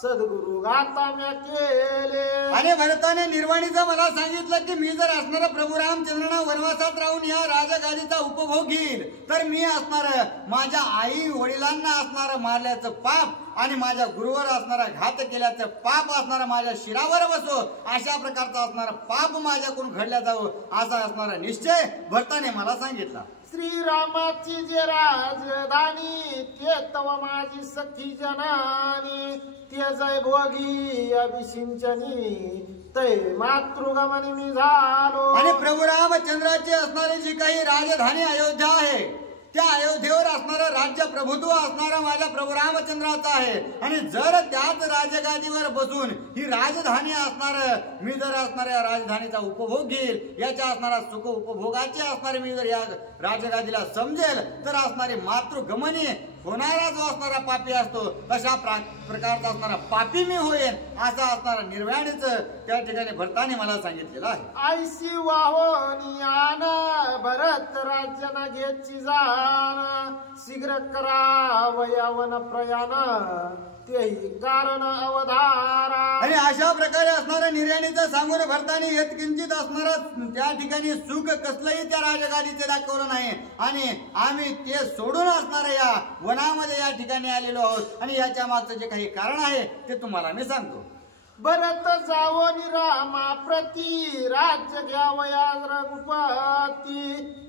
सद्गुरु गाता म्या केले. आणि भरताने निर्वाणीचं मला सांगितलं की मी जर असणार प्रभू रामचंद्रांना वनवासात राहून या राजगादीचा उपभोग घेईल तर मी असणार माझ्या आई वडिलांना असणार मारल्याचं पाप आणि माझ्या गुरुवर असणारा घात केल्याचं पाप असणारा माझ्या शिरावर बसो अशा प्रकारचा असणारा पाप माझ्याकडून घडल्या जावं असा असणारा निश्चय भरताने मला सांगितला. श्रीरामाची जे राजधानी ते तव माझी सखी जनानी ते जय भोगी अभिषिंचनी तै मातृगमनी मी झालो. आणि प्रभू रामचंद्राची असणारी जी काही राजधानी अयोध्या आहे त्या अयोध्येवर असणारं राज्य प्रभुत्व असणारा माझ्या प्रभू रामचंद्राचा आहे. आणि जर त्याच राजगादीवर बसून ही राजधानी असणार मी जर असणाऱ्या या राजधानीचा उपभोग घेईल याच्या असणारा सुख उपभोगाचे असणारे मी जर या राजगादीला समजेल तर असणारी मातृगमनी होणारा जो असणारा पापी असतो तशा प्रकारचा असणारा पापी मी होईल असा असणारा निर्वाणीच त्या ठिकाणी भरताने मला सांगितलेलं आहे. आयसी वाहोनियान भरत राज्यना घेची जाण शीघ्र करावयावन प्रयाण तेही कारण अवधारा. आणि अशा प्रकारे असणाऱ्या निर्याणीचं सांगून भरताने यत्किंचित असणारं त्या ठिकाणी सुख कसलंही त्या राजगादीचे दाखवलं नाही आणि आम्ही ते सोडून असणाऱ्या या वनामध्ये या ठिकाणी आलेलो आहोत. आणि याच्या मागचं जे काही कारण आहे ते तुम्हाला मी सांगतो. भरत जावो निरामा प्रती राज्य घ्यावया रघुपती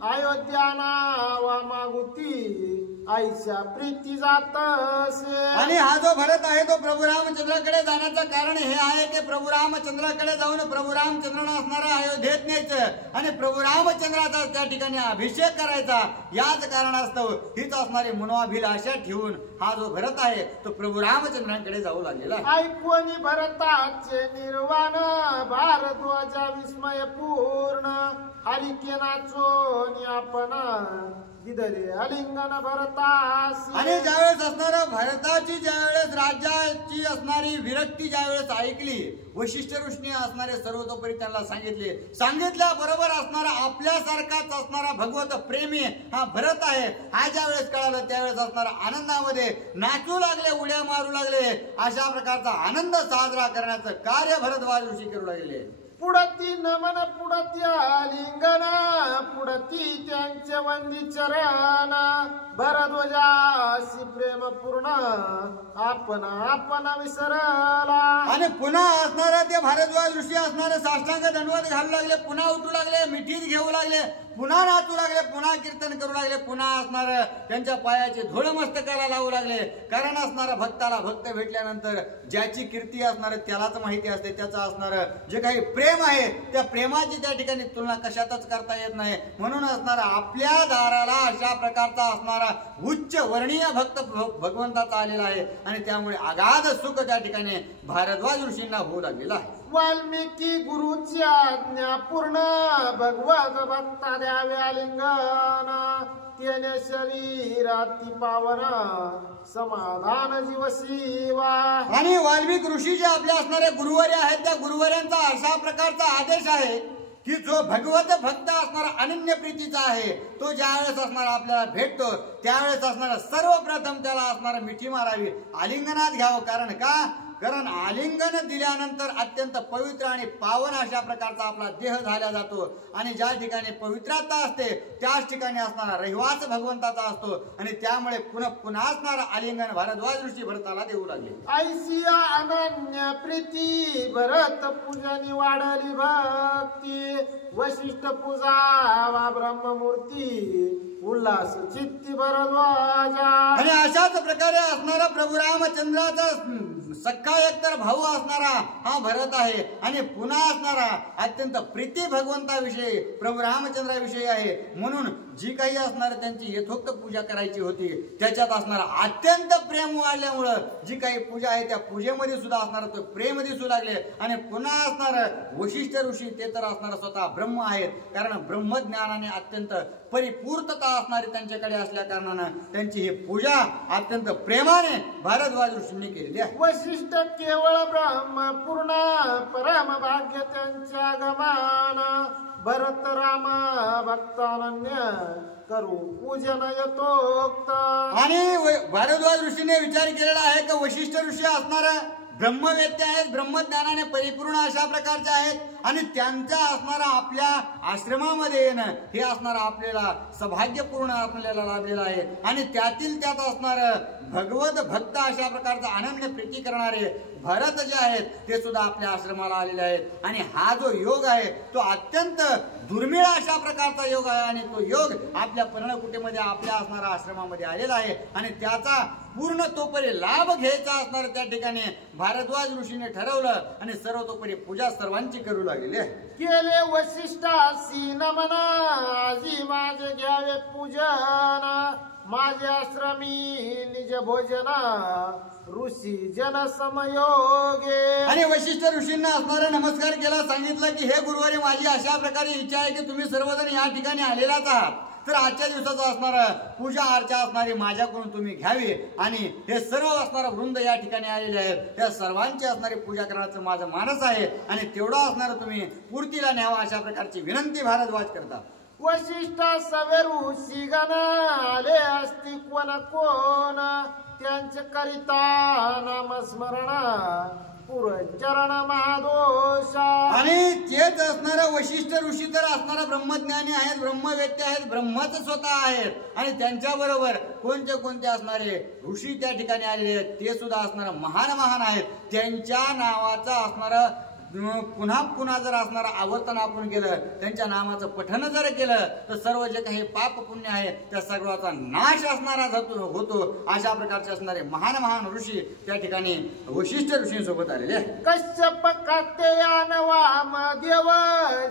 अयोध्या नावा मागुती आईच्या प्रीती जातसे. आणि हा जो भरत आहे तो प्रभू रामचंद्राकडे जाण्याचं कारण हे आहे की प्रभू रामचंद्राकडे जाऊन प्रभू रामचंद्रांना असणारा अयोध्येत न्यायचं आणि प्रभू रामचंद्राचा त्या ठिकाणी अभिषेक करायचा याच कारणास्तव हीच असणारी मनोअभिलाषा ठेवून हा जो भरत आहे तो प्रभू रामचंद्रांकडे जाऊ लागलेला आहे. ऐकून भरताचे निर्वाण भारद्वाजा विस्मय पूर्ण हरिकेनाचो आपण दिदले अलिंगन भरतास. आणि ज्यावेळेस असणारा भरताची ज्यावेळेस राज्याची असणारी विरक्ती ज्यावेळेस ऐकली वशिष्ठ ऋषीने असणारे सर्वतोपरी त्यांना सांगितल्या बरोबर असणारा आपल्यासारखाच असणारा भगवत प्रेमी हा भरत आहे हा ज्यावेळेस कळालं त्यावेळेस असणारा आनंदामध्ये नाचू लागले उड्या मारू लागले अशा प्रकारचा आनंद साजरा करण्याचं कार्य भरद्वाज ऋषी करू लागले. पुढती नमन पुढती आलिंगन पुढती त्यांचे वंदी चरण भरध्वजासी प्रेम पूर्ण आपण विसरला. आणि पुन्हा असणारा ते भारद्वाज ऋषी असणारे साष्टांग दंडवत घालू लागले पुन्हा उठू लागले मिठीत घेऊ लागले पुन्हा नाचू लागले पुन्हा कीर्तन करू लागले पुन्हा असणार त्यांच्या पायाचे धूळ मस्तकाला लावू लागले. कारण असणारा भक्ताला भक्त भेटल्यानंतर ज्याची कीर्ती असणार त्यालाच माहिती असते त्याचं असणार जे काही प्रेम आहे त्या प्रेमाची त्या ठिकाणी तुलना कशातच करता येत नाही. म्हणून असणारा आपल्या दाराला अशा प्रकारचा असणारा उच्च वर्णीय भक्त भगवंताचा आलेला आहे आणि त्यामुळे अगाध सुख त्या ठिकाणी भारद्वाज ऋषींना होऊ लागलेला आहे. वाल्मिकी गुरुची आज्ञा पूर्ण भगवत भक्ता द्यावे आलिंगन त्याने शरीराती पावन समाधान जीव शिवा. आणि वाल्मिक ऋषी जे आपल्या असणारे गुरुवारी आहेत त्या गुरुवाऱ्यांचा अशा प्रकारचा आदेश आहे की जो भगवत भक्त असणारा अनन्य प्रीतीचा आहे तो ज्या वेळेस असणारा आपल्याला भेटतो त्यावेळेस असणारा सर्वप्रथम त्याला असणारा मिठी मारावी, आलिंगनात घ्यावं. कारण आलिंगन दिल्यानंतर अत्यंत पवित्र आणि पावन अशा प्रकारचा आपला देह झाला जातो आणि ज्या ठिकाणी पवित्रता असते त्याच ठिकाणी असणारा रहिवास भगवंताचा असतो आणि त्यामुळे पुन्हा असणारा आलिंगन भारद्वाज ऋषी भरताला देऊ लागले. ऐसिया अनन्य प्रीती भरत पूजनी वाढली भक्ती, वशिष्ठ पूजा ब्रह्ममूर्ती उल्हास चित्ती भरद्वाजा. आणि अशाच प्रकारे असणारा प्रभू रामचंद्राचा सख्खा एकतर भाऊ असणारा हा भरत आहे आणि पुन्हा असणारा अत्यंत प्रीती भगवंताविषयी प्रभू रामचंद्राविषयी आहे. म्हणून जी काही असणार त्यांची यथोक्त पूजा करायची होती त्याच्यात असणारा अत्यंत प्रेम वाढल्यामुळं जी काही पूजा आहे त्या पूजेमध्ये सुद्धा असणार तो प्रेम दिसू लागले. आणि पुन्हा असणार वशिष्ठ ऋषी ते तर असणार स्वतः ब्रह्म आहेत, कारण ब्रह्मज्ञानाने अत्यंत परिपूर्णता असणारी त्यांच्याकडे असल्या कारणानं त्यांची ही पूजा अत्यंत प्रेमाने भारद्वाज ऋषींनी केलेली आहे. वशिष्ठ केवळ ब्रह्म पूर्ण परम भाग्य त्यांच्या गमान, भरत राम भक्तानन्य करू पूजन यथोक्त. आणि भारद्वाज ऋषीने विचार केलेला आहे की वशिष्ठ ऋषी असणार ब्रह्मवेत्ते आहेत, ब्रह्मज्ञानाने परिपूर्ण अशा प्रकारचे आहेत आणि त्यांच्या असणारा आपल्या आश्रमामध्ये येणं हे असणार आपल्याला सौभाग्यपूर्ण आपल्याला लाभलेलं आहे. आणि त्यातील त्यात असणार भगवत भक्त अशा प्रकारचा अनन्य प्रीती करणारे भरत जे आहेत ते सुद्धा आपल्या आश्रमाला आलेले आहेत. आणि हा जो योग आहे तो अत्यंत दुर्मिळ अशा प्रकारचा योग आहे आणि तो योग आपल्या पर्णकुटीमध्ये आपल्या असणाऱ्या आश्रमामध्ये आलेला आहे आणि त्याचा पूर्ण तोपरी लाभ घ्यायचा असणार त्या ठिकाणी भारद्वाज ऋषीने ठरवलं आणि सर्वतोपरी पूजा सर्वांची करू लागलेली आहे. केले वशिष्ठासी नमन, आजी माझे घ्यावे पूजन, माझे आश्रमी निज भोजन, ऋषी जन समयोगे. आणि वशिष्ठ ऋषींना असणारा नमस्कार केला, सांगितलं की हे गुरुवारी माझी अशा प्रकारे इच्छा आहे की तुम्ही सर्वजण या ठिकाणी आलेलाच आहात, तर आजच्या दिवसाचं असणारं पूजा अर्चा असणारी माझ्याकडून तुम्ही घ्यावी आणि हे सर्व असणारं वृंद या ठिकाणी आलेले आहेत त्या सर्वांची असणारी पूजा करण्याचं माझं मानस आहे आणि तेवढं असणारं तुम्ही पूर्तीला न्यावा अशा प्रकारची विनंती भारद्वाज करतात. वशिष्ठ सवेरू शिगन आले असती कोण त्यांचे करिता नामस्मरण पुरचरण महादोषा. आणि तेच असणारा वशिष्ठ ऋषी तर असणारा ब्रह्मज्ञानी आहेत, ब्रह्मवेत्ते आहेत, ब्रह्मच स्वतः आहेत आणि त्यांच्या बरोबर कोणते असणारे ऋषी त्या ठिकाणी आलेले आहेत ते सुद्धा असणारा महान आहेत. त्यांच्या नावाचा असणारा पुन्हा जर असणारा आवर्तन आपण केलं, त्यांच्या नामाचं पठण जर केलं तर सर्व जे काही पाप पुण्य आहे त्या सर्वाचा नाश असणारा होतो. अशा प्रकारचे असणारे महान ऋषी त्या ठिकाणी वशिष्ठ ऋषींसोबत आलेले आहेत. कश्यप कात्यायन वामदेव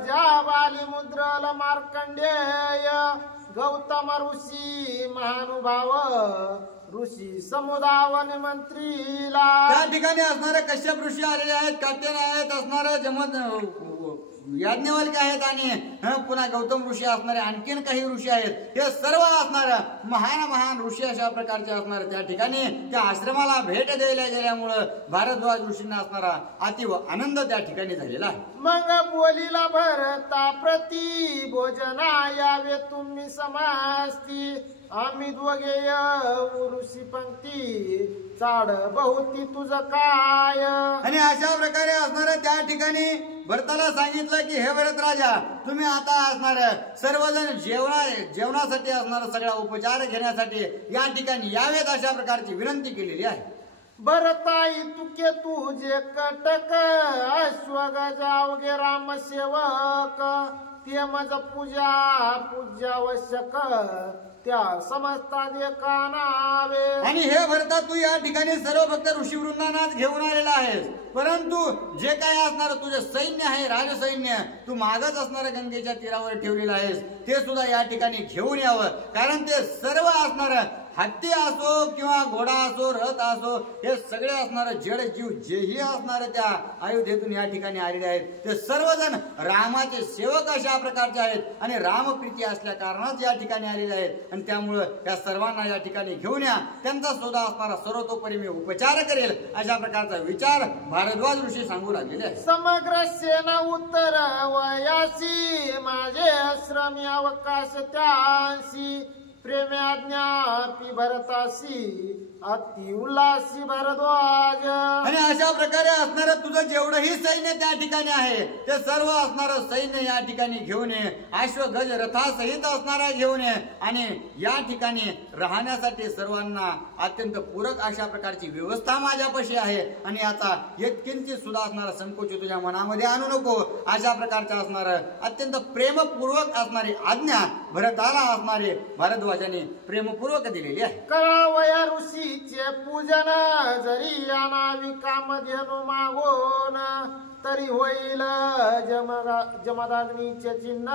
ज्या बाली मुद्रल मार्कंडेय, गौतम ऋषी महानुभाव ऋषी समुदावन मंत्रीला. त्या ठिकाणी असणारे कश्यप ऋषी आलेले आहेत, कात्यायन आहेत, असणारे याज्ञवल्क्य आहेत आणि पुन्हा गौतम ऋषी असणारे आणखीन काही ऋषी आहेत. हे सर्व असणार महान ऋषी अशा प्रकारचे असणार त्या ठिकाणी त्या आश्रमाला भेट द्यायला गेल्यामुळं भारद्वाज ऋषींना असणारा अतिव आनंद त्या ठिकाणी झालेला आहे. मग बोलीला भरता प्रति भोजना यावे तुम्ही समास्ती, आम्ही दोघे ऋषी पंक्ती चाड बहुती तुझं काय. आणि अशा प्रकारे असणार त्या ठिकाणी भरताला सांगितलं की हे भरत राजा तुम्ही आता असणार सर्वजण जेवणासाठी असणार सगळा उपचार घेण्यासाठी या ठिकाणी यावेत अशा प्रकारची विनंती केलेली आहे. भरताई तुके तुझे कटक अश्वगज अवघे रामसेवक, ते मज पूजावश्यक त्या समजता एका नावे. आणि हे भरता तू या ठिकाणी सर्व भक्त ऋषी वृंदानात घेऊन आलेला आहेस, परंतु जे काय असणार तुझे सैन्य आहे राजसैन्य तू मागच असणाऱ्या गंगेच्या तीरावर ठेवलेलं आहेस ते सुद्धा या ठिकाणी घेऊन यावं, कारण ते सर्व असणार हत्ती असो किंवा घोडा असो, रथ असो, हे सगळे असणारे जड जीव जेही असणारे त्या अयोध्येतून या ठिकाणी आलेले आहेत, ते सर्वजण रामाचे सेवक अशा प्रकारचे आहेत आणि रामप्रीती असल्या कारणाच या ठिकाणी आलेले आहेत. आणि त्यामुळं या सर्वांना या ठिकाणी घेऊन या, त्यांचा सुद्धा असणारा सर्वतोपरी मी उपचार करेल अशा प्रकारचा विचार भारद्वाज ऋषी सांगू लागलेले आहेत. समग्र सेना उत्तर वयासी, माझे श्रमी अवकाश त्यांशी, प्रेमाज्ञापी भरतासी, अति उल्लासी भरद्वाज. आणि अशा प्रकारे असणारं तुझं जेवढंही सैन्य त्या ठिकाणी आहे, ते सर्व असणारं सैन्य या ठिकाणी घेऊन ये, अश्वगज रथासहित असणारा घेऊन ये, आणि या ठिकाणी राहण्यासाठी सर्वांना अत्यंत पूरक अशा प्रकारची व्यवस्था माझ्यापाशी आहे. आणि याचा किंचित सुद्धा असणारा संकोच तुझ्या मनामध्ये आणू नको. अशा प्रकारच्या असणारं अत्यंत प्रेमपूर्वक असणारी आज्ञा भरताला असणारे भारद्वाजाने प्रेमपूर्वक दिलेली आहे. करावया ऋषीचे पूजन, जरी अनावी कामधेनु मागोन, तरी होईल जमदाग्नीचे चिन्ह,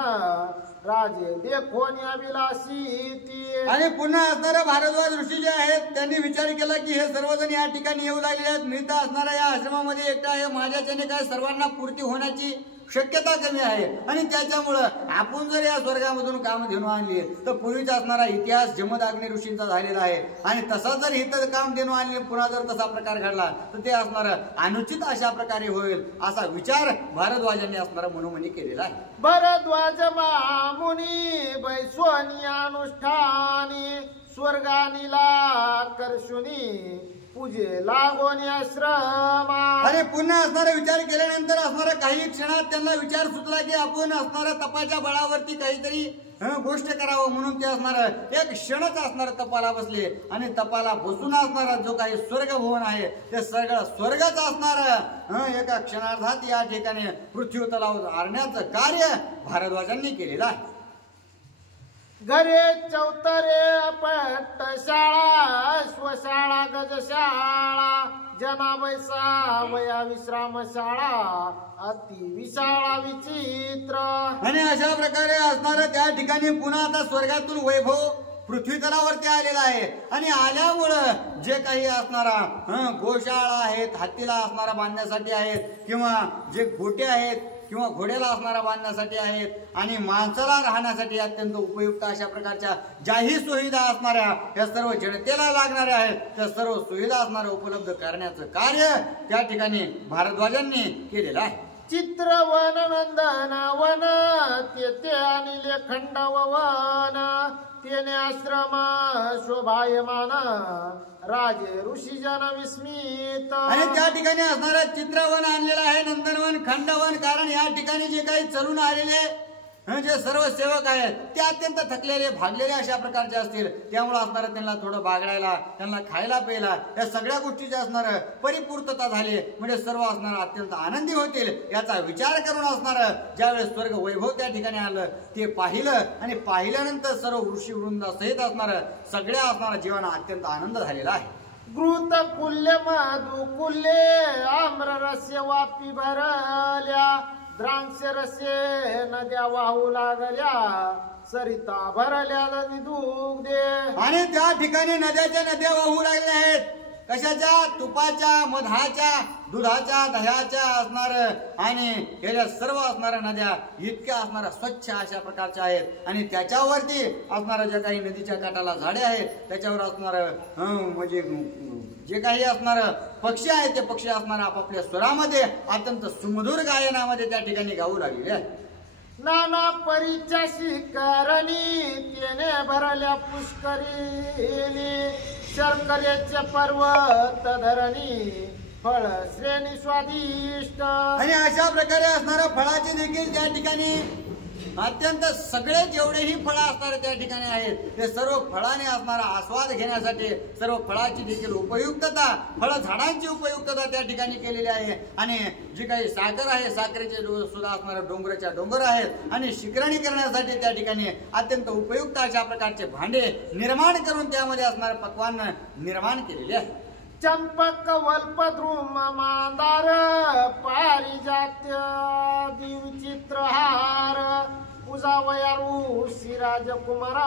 राजे देखोन अभिलाषी ती. आणि पुन्हा असणारे भारद्वाज ऋषी जे आहेत, त्यांनी विचार केला की हे सर्वजण या ठिकाणी येऊ लागले आहेत, मी तर असणारा या आश्रमामध्ये एकटा आहे, माझ्याच्याने काय सर्वांना पूर्ती होण्याची शक्यता कमी आहे. आणि त्याच्यामुळं आपण जर या स्वर्गामधून काम धेनू आणली, तर पूर्वीचा असणारा इतिहास जमदाग्नी ऋषींचा झालेला आहे. आणि तसा जर इथं काम धेनू आणले, पुन्हा जर तसा प्रकार घडला, तर ते असणारं अनुचित अशा प्रकारे होईल, असा विचार भारद्वाजांनी असणारा मनोमनी केलेला आहे. भरद्वाज मुनी बैसोनी अनुष्ठानी, स्वर्गानीला करशुनी, पूजे लागोनी आश्रमा. आणि पुन्हा असणारा विचार केल्यानंतर असणारा काही क्षणात त्यांना विचार सुचला की आपण असणारा तपाच्या बळावरती काहीतरी गोष्ट करावं. म्हणून ते असणार एक क्षणच असणार तपाला बसले, आणि तपाला बसून असणारा जो काही स्वर्ग भवन आहे, ते सगळं स्वर्गच असणार एका क्षणार्धात या ठिकाणी पृथ्वी तलावर आणण्याचं कार्य भारद्वाजांनी केलेलं आहे. घरे चौतरे अपट शाळा, स्वशाळा गजशाळा, जनाबैसा वया विश्राम शाळा, अति विशाळा विचित्र. आणि अशा प्रकारे असणार त्या ठिकाणी पुन्हा आता स्वर्गातून वैभव पृथ्वी तलावरती आलेला आहे. आणि आल्यामुळं जे काही असणारा गोशाळा आहेत, हत्तीला असणारा बांधण्यासाठी आहेत, किंवा जे गोटे आहेत किंवा घोड्याला असणारा बांधण्यासाठी आहेत, आणि माणसाला राहण्यासाठी अत्यंत उपयुक्त अशा प्रकारच्या ज्याही सुविधा असणाऱ्या, या सर्व जनतेला लागणाऱ्या आहेत, त्या सर्व सुविधा असणाऱ्या उपलब्ध करण्याचं कार्य त्या ठिकाणी भारद्वाजांनी केलेलं आहे. चित्रवन नंदन वन, तेथे अनिले खंडव वन, तेने आश्रम शोभायमान, राजे ऋषीजन विस्मित. आणि त्या ठिकाणी असणारं चित्रवन आणलेलं आहे, नंदनवन, खंडवन. कारण या ठिकाणी जे काही चलून आलेले जे सर्व सेवक आहेत, ते अत्यंत थकलेले भागलेले अशा प्रकारचे असतील. त्यामुळे असणार त्यांना थोडं बागडायला, त्यांना खायला प्यायला, या सगळ्या गोष्टीचे असणार परिपूर्तता झाली, म्हणजे सर्व असणार अत्यंत आनंदी होतील याचा विचार करून असणार ज्यावेळेस स्वर्ग वैभव त्या ठिकाणी आलं, ते पाहिलं. आणि पाहिल्यानंतर सर्व ऋषी वृंदासहित असणार सगळ्या असणारा जीवांना अत्यंत आनंद झालेला आहे. घृत कुल्य मधु कुल्ये, आम्र रस्य वापी भरल्या, द्रांक्ष रसे नद्या वाहू लागल्या, सरिता भरल्या नदी दुग्धे. आणि त्या ठिकाणी नद्याच्या नद्या वाहू लागल्या आहेत. कशाच्या? तुपाच्या, मधाच्या, दुधाच्या, दह्याच्या असणार. आणि हे सर्व असणाऱ्या नद्या इतक्या असणाऱ्या स्वच्छ अशा प्रकारच्या आहेत. आणि त्याच्यावरती असणाऱ्या ज्या काही नदीच्या काठाला झाडे आहेत, त्याच्यावर असणार म्हणजे जे काही असणार पक्षी आहेत, ते पक्षी असणार आपापल्या स्वरामध्ये अत्यंत सुमधुर गायनामध्ये त्या ठिकाणी गाऊ लागलेले आहेत. नाना परीच्या शिखरणी, तेने भरल्या पुष्करिणी, शर्करेचे पर्वत धरणी, फळ श्रेणी स्वादिष्ट. आणि अशा प्रकारे असणाऱ्या फळाचे देखील त्या ठिकाणी अत्यंत सगळे जेवढेही फळं असणारे त्या ठिकाणी आहेत, ते सर्व फळाने असणारा आस्वाद घेण्यासाठी सर्व फळाची देखील उपयुक्तता, फळ झाडांची उपयुक्तता त्या ठिकाणी केलेली आहे. आणि जी काही साखर आहे, साखरेचे सुद्धा असणारे डोंगराच्या डोंगर आहेत. आणि शिकरणी करण्यासाठी त्या ठिकाणी अत्यंत उपयुक्त अशा प्रकारचे भांडे निर्माण करून त्यामध्ये असणारे पक्वान निर्माण केलेले आहे. चंपक वल्पद्रुम मांदार, पारिजात्य दिवचित्रहार, पूजावया ऋषी राजकुमार,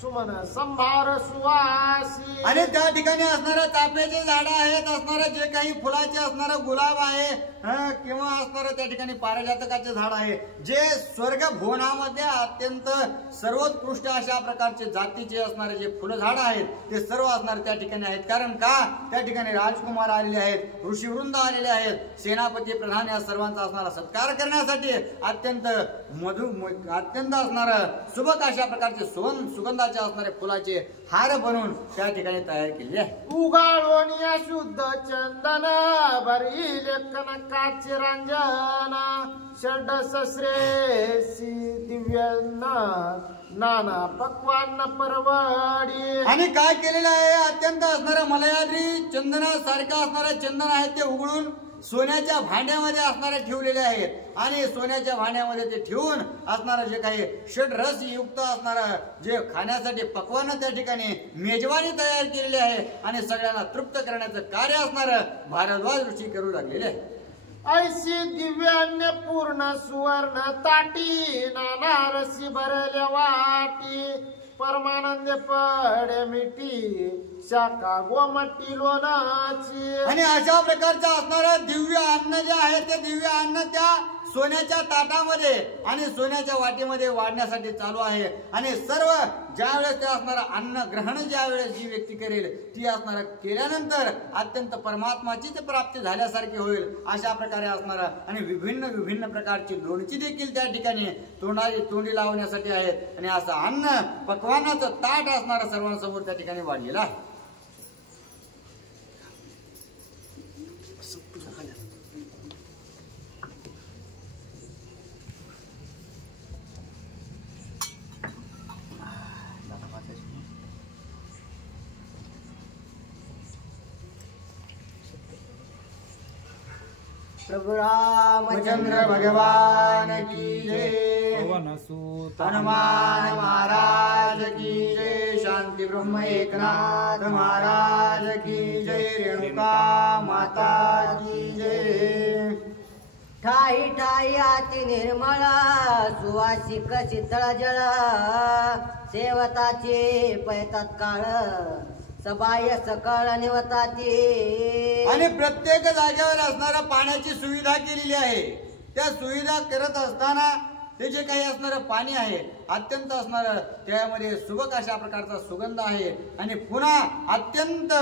सुमन संभार सुवासी आणि त्या ठिकाणी असणाऱ्या चाफ्याचे झाड आहेत, असणारं जे काही फुलाचे असणारं गुलाब आहे किंवा असणारं त्या ठिकाणी पारिजातकाचे झाड आहे, जे स्वर्ग भुवनामध्ये अत्यंत सर्वोत्कृष्ट अशा प्रकारचे जातीचे असणारे जे फुलं झाड आहेत ते सर्व असणारे त्या ठिकाणी आहेत. कारण का त्या ठिकाणी राजकुमार आलेले आहेत, ऋषीवृंद आलेले आहेत, सेनापती प्रधान या सर्वांचा असणारा सत्कार करण्यासाठी अत्यंत अत्यंत असणारं सुबक अशा प्रकारचे सुगंधाचे असणारे फुलाचे हार बनवून त्या ठिकाणी तयार केले आहे. उगाळून या शुद्ध चंदन भरी लेखन काचे रंजन षडसश्रेसी दिव्य नाना पक्वान परवडी. आणि काय केलेलं आहे, अत्यंत असणारं मलयाद्री चंदनासारखं असणारं चंदन आहे ते उघडून सोन्याच्या भांड्यामध्ये असणारे ठेवलेले आहेत आणि सोन्याच्या भांड्यामध्ये ते ठेवून असणारं जे काही षडरस युक्त असणारं जे खाण्यासाठी पक्वान त्या ठिकाणी मेजवानी तयार केलेली आहे आणि सगळ्यांना तृप्त करण्याचं कार्य असणारं भारद्वाज ऋषी करू लागलेले आहे. ऐशी दिव्यान्य पूर्ण सुवर्ण ताटी नाना रसी भरल्या वाटी परमानंद पडे मिठी शाखा गोमटी लोणाची. आणि अशा प्रकारचं असणारं दिव्य अन्न जे आहे ते दिव्य अन्न त्या सोन्याच्या ताटामध्ये आणि सोन्याच्या वाटीमध्ये वाढण्यासाठी चालू आहे. आणि सर्व ज्या वेळेस ते असणारं अन्न ग्रहण ज्या वेळेस जी व्यक्ती करेल ती असणारं केल्यानंतर अत्यंत परमात्माची ते प्राप्ती झाल्यासारखे होईल अशा प्रकारे असणारं. आणि विभिन्न प्रकारची लोणची देखील त्या ठिकाणी तोंडी लावण्यासाठी आहेत. आणि असं अन्न पक्वानाचं ताट असणारं सर्वांसमोर त्या ठिकाणी वाढलेलं आहे. प्रभु रामचंद्र भगवान की जय, हनुमान महाराज की जय, शांति ब्रह्म एकनाथ महाराज की जय, रेणुका माता की जय. ठाई ठाई आती निर्मळ सुवासिक शीतळ जळ सेवताचे पैतात काळ सबाय सकळ निवताती. आणि प्रत्येक जागेवर असणारा पाण्याची सुविधा केलेली आहे. त्या सुविधा करत असताना ते जे काही असणारं पाणी आहे अत्यंत असणारं त्यामध्ये सुबक अशा प्रकारचा सुगंध आहे. आणि पुन्हा अत्यंत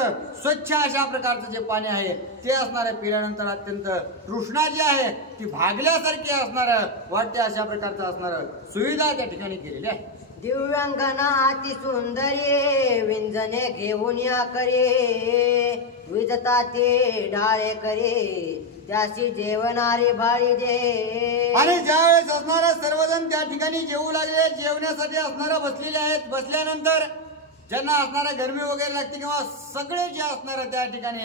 स्वच्छ अशा प्रकारचं जे पाणी आहे ते असणारं पिल्यानंतर अत्यंत तृष्णा जी आहे ती भागल्यासारखी असणारं वाटते अशा प्रकारचं असणारं सुविधा त्या ठिकाणी केलेली आहे. दिव्यांगना अति सुंदरी विंजने घेऊन या करे विजता ते डाळे करे त्याशी जेवणारी भाळी दे. आणि ज्या वेळेस असणारा सर्वजण त्या ठिकाणी जेवू लागले, जेवण्यासाठी असणारा बसलेले आहेत. बसल्यानंतर ज्यांना असणारा गरमी वगैरे लागते किंवा सगळे जे असणार त्या ठिकाणी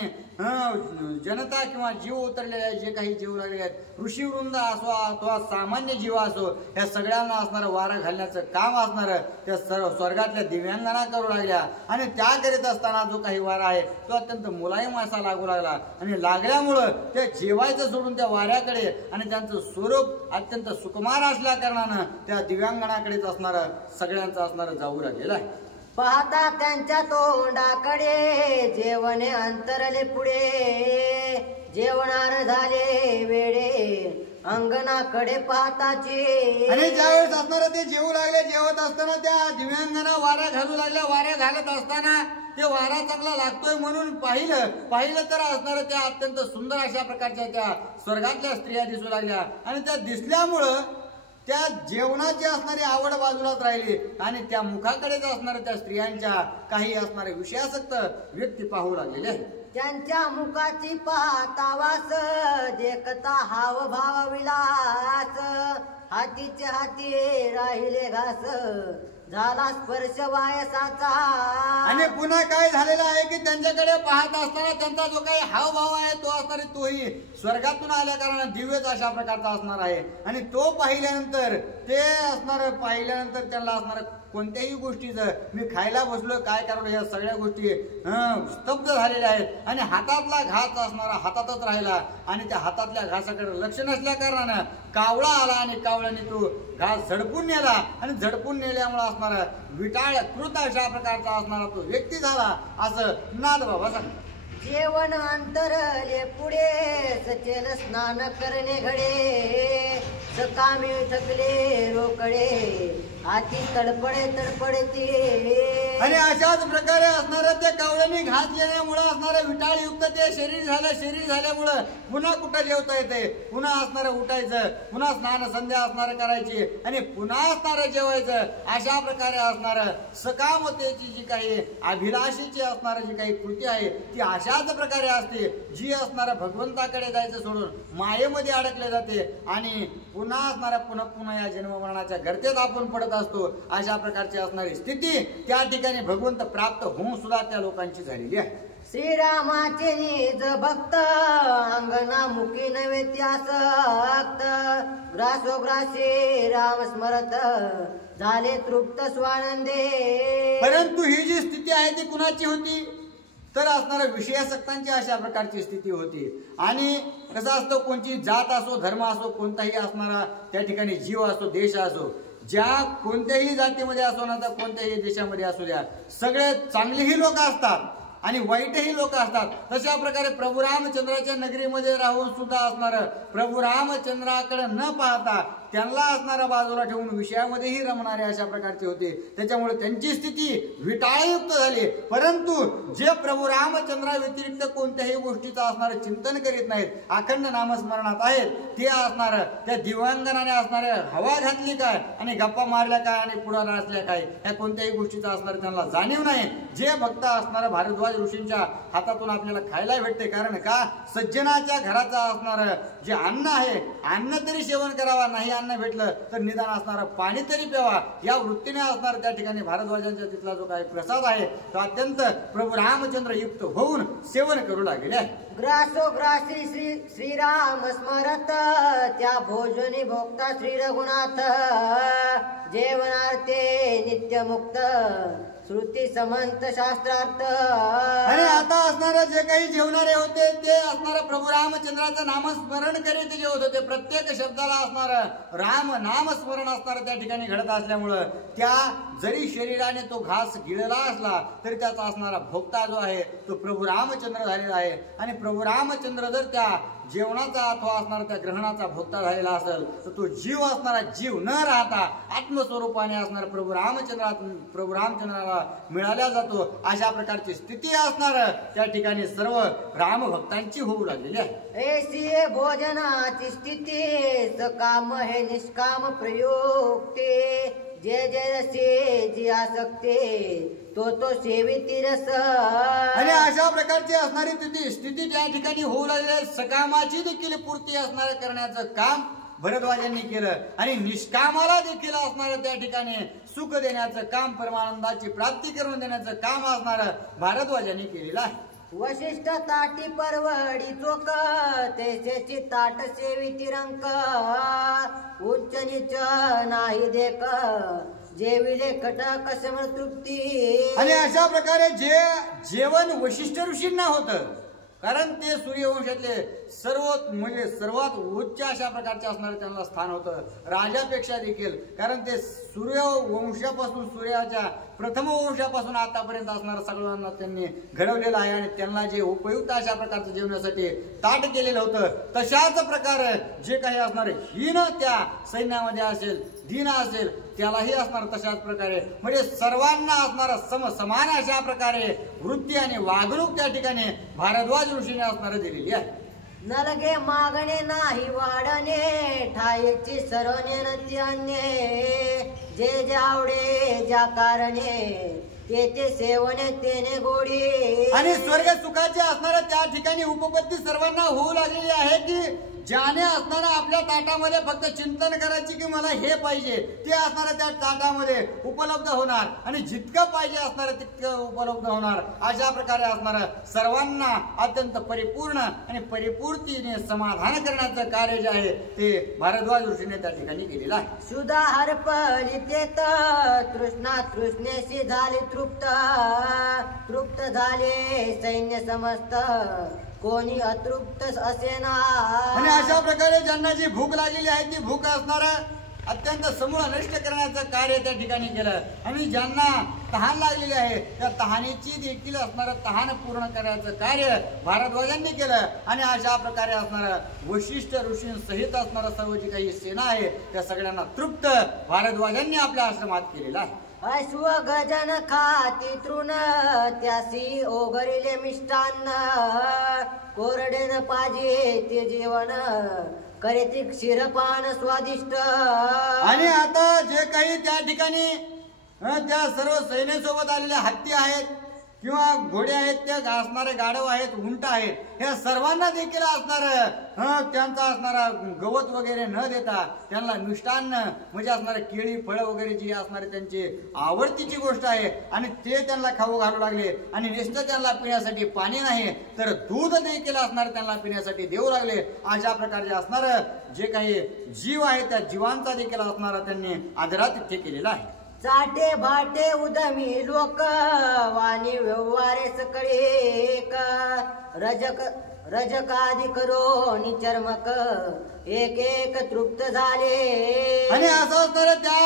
जनता किंवा जीव उतरलेले आहेत जे काही जीव लागलेले आहेत ऋषीवृंद असो अथवा सामान्य जीव असो या सगळ्यांना असणारं वारा घालण्याचं काम असणारं त्या सर्व स्वर्गातल्या दिव्यांगांना करू लागल्या. आणि त्या करीत असताना जो काही वारा आहे तो अत्यंत मुलायम असा लागू लागला आणि लागल्यामुळं ते जेवायचं सोडून त्या वाऱ्याकडे आणि त्यांचं स्वरूप अत्यंत सुकुमार असल्या कारणानं त्या दिव्यांगणाकडेच असणारं सगळ्यांचं असणारं जाऊ लागलेलं आहे. पाहता त्यांच्या तोंडाकडे जेवणे अंतरले पुढे जेवणार झाले वेडे अंगणाकडे पाहताचे. आणि ज्यावेळेस असणार ते जेवू लागले, जेवत असताना त्या दिव्यांगांना वाऱ्या घालू लागल्या. वाऱ्या घालत असताना ते वारा चांगला लागतोय म्हणून पाहिलं तर असणार त्या अत्यंत सुंदर अशा प्रकारच्या त्या स्वर्गातल्या स्त्रिया दिसू लागल्या. आणि त्या दिसल्यामुळं त्या जेवणाची असणारी आवड बाजूलाच राहिली आणि त्या मुखाकडेच असणाऱ्या त्या स्त्रियांच्या काही असणारे विषयासक्त व्यक्ती पाहू लागलेले आहेत. त्यांच्या मुखाची पाहतावास देखता हाव भाव विलास हातीचे हाती राहिले घास झाला स्पर्श वायसाचा. आणि पुन्हा काय झालेलं आहे की त्यांच्याकडे पाहत असताना त्यांचा जो काही हावभाव आहे तो असणार तोही स्वर्गातून आल्या कारणाने दिव्यच अशा प्रकारचा असणार आहे. आणि तो पाहिल्यानंतर त्यांना असणार कोणत्याही गोष्टीचं मी खायला बसलो काय करावं या सगळ्या गोष्टी स्तब्ध झालेल्या आहेत आणि हातातला घास असणारा हातातच राहिला आणि त्या हातातल्या घासाकडे लक्ष नसल्या कारणानं कावळा आला आणि कावळ्याने तो घास झडपून नेला आणि झडपून नेल्यामुळे असणारा विटाळ कृत अशा प्रकारचा असणारा तो व्यक्ती झाला असं नाद बाबा सांगतात. जेवण अंतरले पुढे सचेल स्नान करणे घडे सकामी थकले रोकडे हाती तडपडते आणि अशाच प्रकारे असणारं त्या कावळ्याने घास घेण्यामुळे असणारं विटाळयुक्त ते शरीर झाल्यामुळं पुन्हा कुठं जेवता येते पुन्हा असणारं उठायचं पुन्हा स्नान संध्या असणारं करायची आणि पुन्हा असणारं जेवायचं अशा प्रकारे असणारं सकामतेची जी काही अभिलाषेची असणारं जी काही कृती आहे ती अशाच प्रकारे असते जी असणारं भगवंताकडे जायचं सोडून मायेमध्ये अडकले जाते आणि पुन्हा असणाऱ्या पुन्हा या जन्म मरणाच्या गर्तेत आपण पडत असतो. अशा प्रकारची असणारी स्थिती त्या ठिकाणी भगवंत प्राप्त होऊन सुद्धा त्या लोकांची झालेली आहे. श्रीरामाचे निज भक्त अंगना मुखी नव्हे त्यासक्त ग्रासोग्रासी राम स्मरत झाले तृप्त स्वानंदे. परंतु ही जी स्थिती आहे ती कुणाची होती तर असणाऱ्या विषयासक्तांची अशा प्रकारची स्थिती होती. आणि कसं असतं कोणती जात असो धर्म असो कोणताही असणारा त्या ठिकाणी जीव असो देश असो ज्या कोणत्याही जातीमध्ये असो ना तर कोणत्याही देशामध्ये असू द्या सगळे चांगलेही लोक असतात आणि वाईटही लोक असतात. तशा प्रकारे प्रभू रामचंद्राच्या नगरीमध्ये राहून सुद्धा असणार प्रभू रामचंद्राकडे न पाहता त्यांना असणारा बाजूला ठेवून विषयामध्येही रमणारे अशा प्रकारचे होते. त्याच्यामुळे त्यांची स्थिती विटाळयुक्त झाली. परंतु जे प्रभू रामचंद्रा व्यतिरिक्त कोणत्याही गोष्टीचं असणारं चिंतन करीत नाहीत अखंड नामस्मरणात आहेत ते असणार त्या दिव्यांगनाने असणारे हवा घातली काय आणि गप्पा मारल्या काय आणि पुढे नाचल्या काय या कोणत्याही गोष्टीचं असणार त्यांना जाणीव नाही. जे भक्त असणार भारद्वाज ऋषींच्या हातातून आपल्याला खायला भेटते कारण का सज्जनाच्या घराचा असणार जे अन्न आहे अन्न तरी सेवन करावा नाही अन्न भेटलं तर निदान असणारं पाणी तरी प्यावा या वृत्तीने असणार त्या ठिकाणी भारद्वाजांच्या तिथला जो काही प्रसाद आहे तो अत्यंत प्रभू रामचंद्र युक्त होऊन सेवन करू लागले आहे. ग्रासोग्रासी श्रीराम स्मरत त्या भोजनी भोक्ता श्री रघुनाथ जेवणार्थे नित्यमुक्त श्रुती समंत शास्त्रार्थ. आणि आता असणारे जे काही जेवणारे होते ते असणारे प्रभू रामचंद्राचं नामस्मरण करीत जे होत होते प्रत्येक शब्दाला असणार राम नामस्मरण असणार त्या ठिकाणी घडत असल्यामुळं त्या जरी शरीराने तो घास गिळला असला तरी त्याचा असणारा भोक्ता जो आहे तो प्रभू रामचंद्र झालेला आहे. आणि प्रभू रामचंद्र जर त्या जेवणाचा अथवा असणारा त्या ग्रहणाचा भोक्ता झालेला असेल तर तो जीव असणारा जीव न राहता आत्मस्वरूपाने असणार प्रभू रामचंद्राला मिळाल्या जातो. अशा प्रकारची स्थिती असणार त्या ठिकाणी सर्व राम भक्तांची होऊ लागलेली आहे. ऐसी भोजनाची स्थिती सकाम हे निष्काम प्रयुक्ते जे जे रसे जी आसक्ते तो सेविती रस. आणि अशा प्रकारची असणारी स्थिती त्या ठिकाणी होऊ लागली. सकामाची देखील पूर्ती असणार करण्याचं काम भरद्वाजांनी केलं आणि निष्कामाला देखील असणार त्या ठिकाणी सुख देण्याचं काम परमानंदाची प्राप्ती करून देण्याचं काम असणार भारद्वाजांनी केलेलं आहे. वशिष्ठ ताटी परवडी चोक तेची ताट सेविती रंक उच्च नीच नाही देख जेविले कटक समर तृप्ती. आणि अशा प्रकारे जे जेवण वशिष्ठ ऋषींना होतं कारण ते सूर्यवंशातले सर्वात उच्च अशा प्रकारचे असणारे त्यांना स्थान होतं राजापेक्षा देखील कारण ते सूर्यवंशापासून सूर्याच्या प्रथम वंशापासून आतापर्यंत असणारं सगळ्यांना त्यांनी घडवलेलं आहे आणि त्यांना जे उपयुक्त अशा प्रकारचं जेवणासाठी ताट केलेलं होतं तशाच प्रकारे जे काही असणार हीन त्या सैन्यामध्ये असेल दीन असेल त्यालाही असणार तशाच प्रकारे म्हणजे सर्वांना असणार समान अशा प्रकारे वृत्ती आणि वागणूक त्या ठिकाणी भारद्वाज ऋषीने असणार दिलेली आहे. नलगे मागणे नाही वाढणे ठायची सरणे नत्यान्ये जे जे आवडे ज्या कारणे ते सेवने तेने गोडी. आणि स्वर्ग सुखाचे असणाऱ्या त्या ठिकाणी उपपत्ती सर्वांना होऊ लागलेली आहे की ज्याने असणारा आपल्या ताटामध्ये फक्त चिंतन करायची की मला हे पाहिजे ते असणारं त्या ताटामध्ये उपलब्ध होणार आणि जितकं पाहिजे असणारं तितकं उपलब्ध होणार. अशा प्रकारे असणारं सर्वांना अत्यंत परिपूर्ण आणि परिपूर्तीने समाधान करण्याचं कार्य जे आहे ते भारद्वाज ऋषीने त्या ठिकाणी केलेलं आहे. सुधार फलितेत तृष्णा तृष्णेशी झाली तृप्त तृप्त झाले सैन्य समस्त कोणी अतृप्त असेना. आणि अशा प्रकारे ज्यांना जी भूक लागलेली आहे ती भूक असणार अत्यंत समूळ नष्ट करण्याचं कार्य त्या ठिकाणी केलं. आणि ज्यांना तहान लागलेली आहे त्या तहानेची देखील असणारं तहान पूर्ण करण्याचं कार्य भारद्वाजांनी केलं. आणि अशा प्रकारे असणारं वशिष्ठ ऋषींसहित असणारं सर्व जी काही सेना आहे त्या सगळ्यांना तृप्त भारद्वाजांनी आपल्या आश्रमात केलेला आहे. अश्व गजन खाती तृण त्यासी ओगरिले मिष्टान्न कोरडेन पाजे ते जेवण करेती क्षीरपान स्वादिष्ट. आणि आता जे काही त्या ठिकाणी त्या सर्व सैन्यासोबत आलेले हत्ती आहेत किंवा घोडे आहेत त्या असणारे गाढव आहेत उंट आहेत या सर्वांना देखील असणार त्यांचा असणारा गवत वगैरे न देता त्यांना मिष्टान्न म्हणजे असणारे केळी फळं वगैरे जी असणारे त्यांची आवडतीची गोष्ट आहे आणि ते त्यांना खाऊ घालू लागले. आणि नुसतं त्यांना पिण्यासाठी पाणी नाही तर दूध देखील असणार त्यांना पिण्यासाठी देऊ लागले. अशा प्रकारचे असणार जे काही जीव आहे त्या जीवांचा देखील असणारा त्यांनी आदरातिथ्य केलेला आहे. चाटे भाटे उदमी लोक वाणी व्यवहारे सकळे रजक रजकादी करो निचर्मक एक एक तृप्त झाले. आणि असं असणार त्या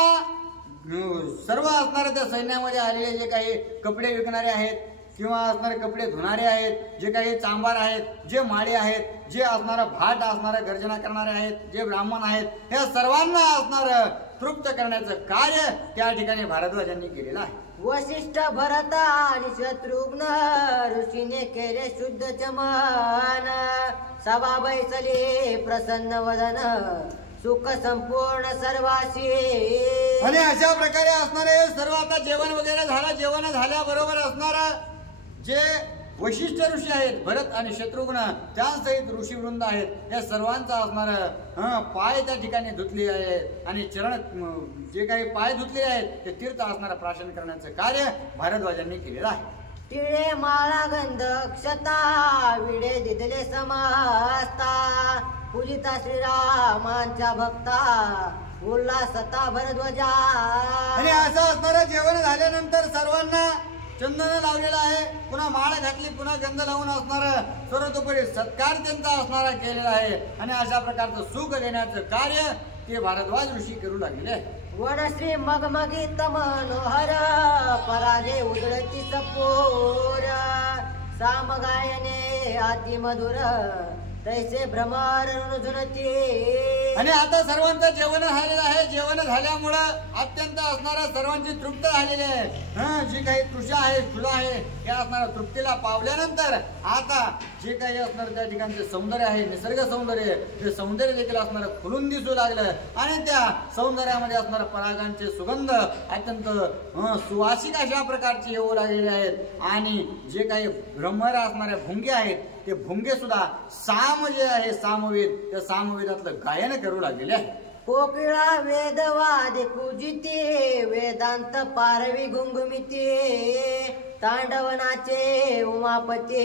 सर्व असणारे त्या सैन्यामध्ये आलेले जे काही कपडे विकणारे आहेत किंवा असणारे कपडे धुणारे आहेत जे काही चांभार आहेत जे माळे आहेत जे असणारा भाट असणारे गर्जना करणारे आहेत जे ब्राह्मण आहेत या सर्वांना असणार तृप्त करण्याचं कार्य त्या ठिकाणी भारद्वाजांनी केलेलं आहे. वशिष्ठ भरत आणि शत्रुघ्न ऋषीने केले शुद्ध चमन सभा बैसले प्रसन्न वदन सुख संपूर्ण सर्वाशी. आणि अशा प्रकारे असणारे सर्व आता जेवण वगैरे झालं. जेवण झाल्याबरोबर असणारा जे वशिष्ठ ऋषी आहेत भरत आणि शत्रुघ्न त्यासहित ऋषीवृंद आहेत या सर्वांचा असणार पाय त्या ठिकाणी धुतले आहेत आणि चरण जे काही पाय धुतले आहेत ते तीर्थ असणारा प्राशन करण्याचं कार्य भारद्वाजांनी केलेलं आहे. टिळे माळा गंध क्षता विडे दिदले समस्ता पूजिता श्रीरामांच्या भक्ता उल्हासता भरद्वाजा. आणि असं असणारं जेवण झाल्यानंतर सर्वांना चंदन लावलेलं आहे पुन्हा माळ घातली पुन्हा गंध लावून असणार सर्वतोपरी सत्कार त्यांचा असणारा केलेला आहे. आणि अशा प्रकारचं सुख देण्याचं कार्य ते भारद्वाज ऋषी करू लागलेले आहे. वनश्री मगमगित मनोहर पराले उदळती सपोर साम गायने अति मधुर तैसे भ्रमर ऋणझुनती. आणि आता सर्वांचं जेवण झालेलं आहे. जेवण झाल्यामुळं अत्यंत असणारा सर्वांची तृप्त झालेली आहे. जी काही तृषा आहे तुला आहे या असणारा तृप्तीला पावल्यानंतर आता जे काही असणार त्या ठिकाणचे सौंदर्य आहे निसर्ग सौंदर्य ते सौंदर्य देखील असणार खुलून दिसू लागलं. आणि त्या सौंदर्यामध्ये असणारा परागांचे सुगंध अत्यंत सुवासिक अशा प्रकारचे येऊ लागलेले आहेत. आणि जे काही भ्रमर असणाऱ्या भुंगे आहेत ते भुंगे सुद्धा साम जे आहे सामवेद त्या सामवेदातलं गायन करू लागलेले आहे. कोकिळा वेदवाद पूजिते वेदांत पारवी घुंघुमिते तांडवनाचे उमापते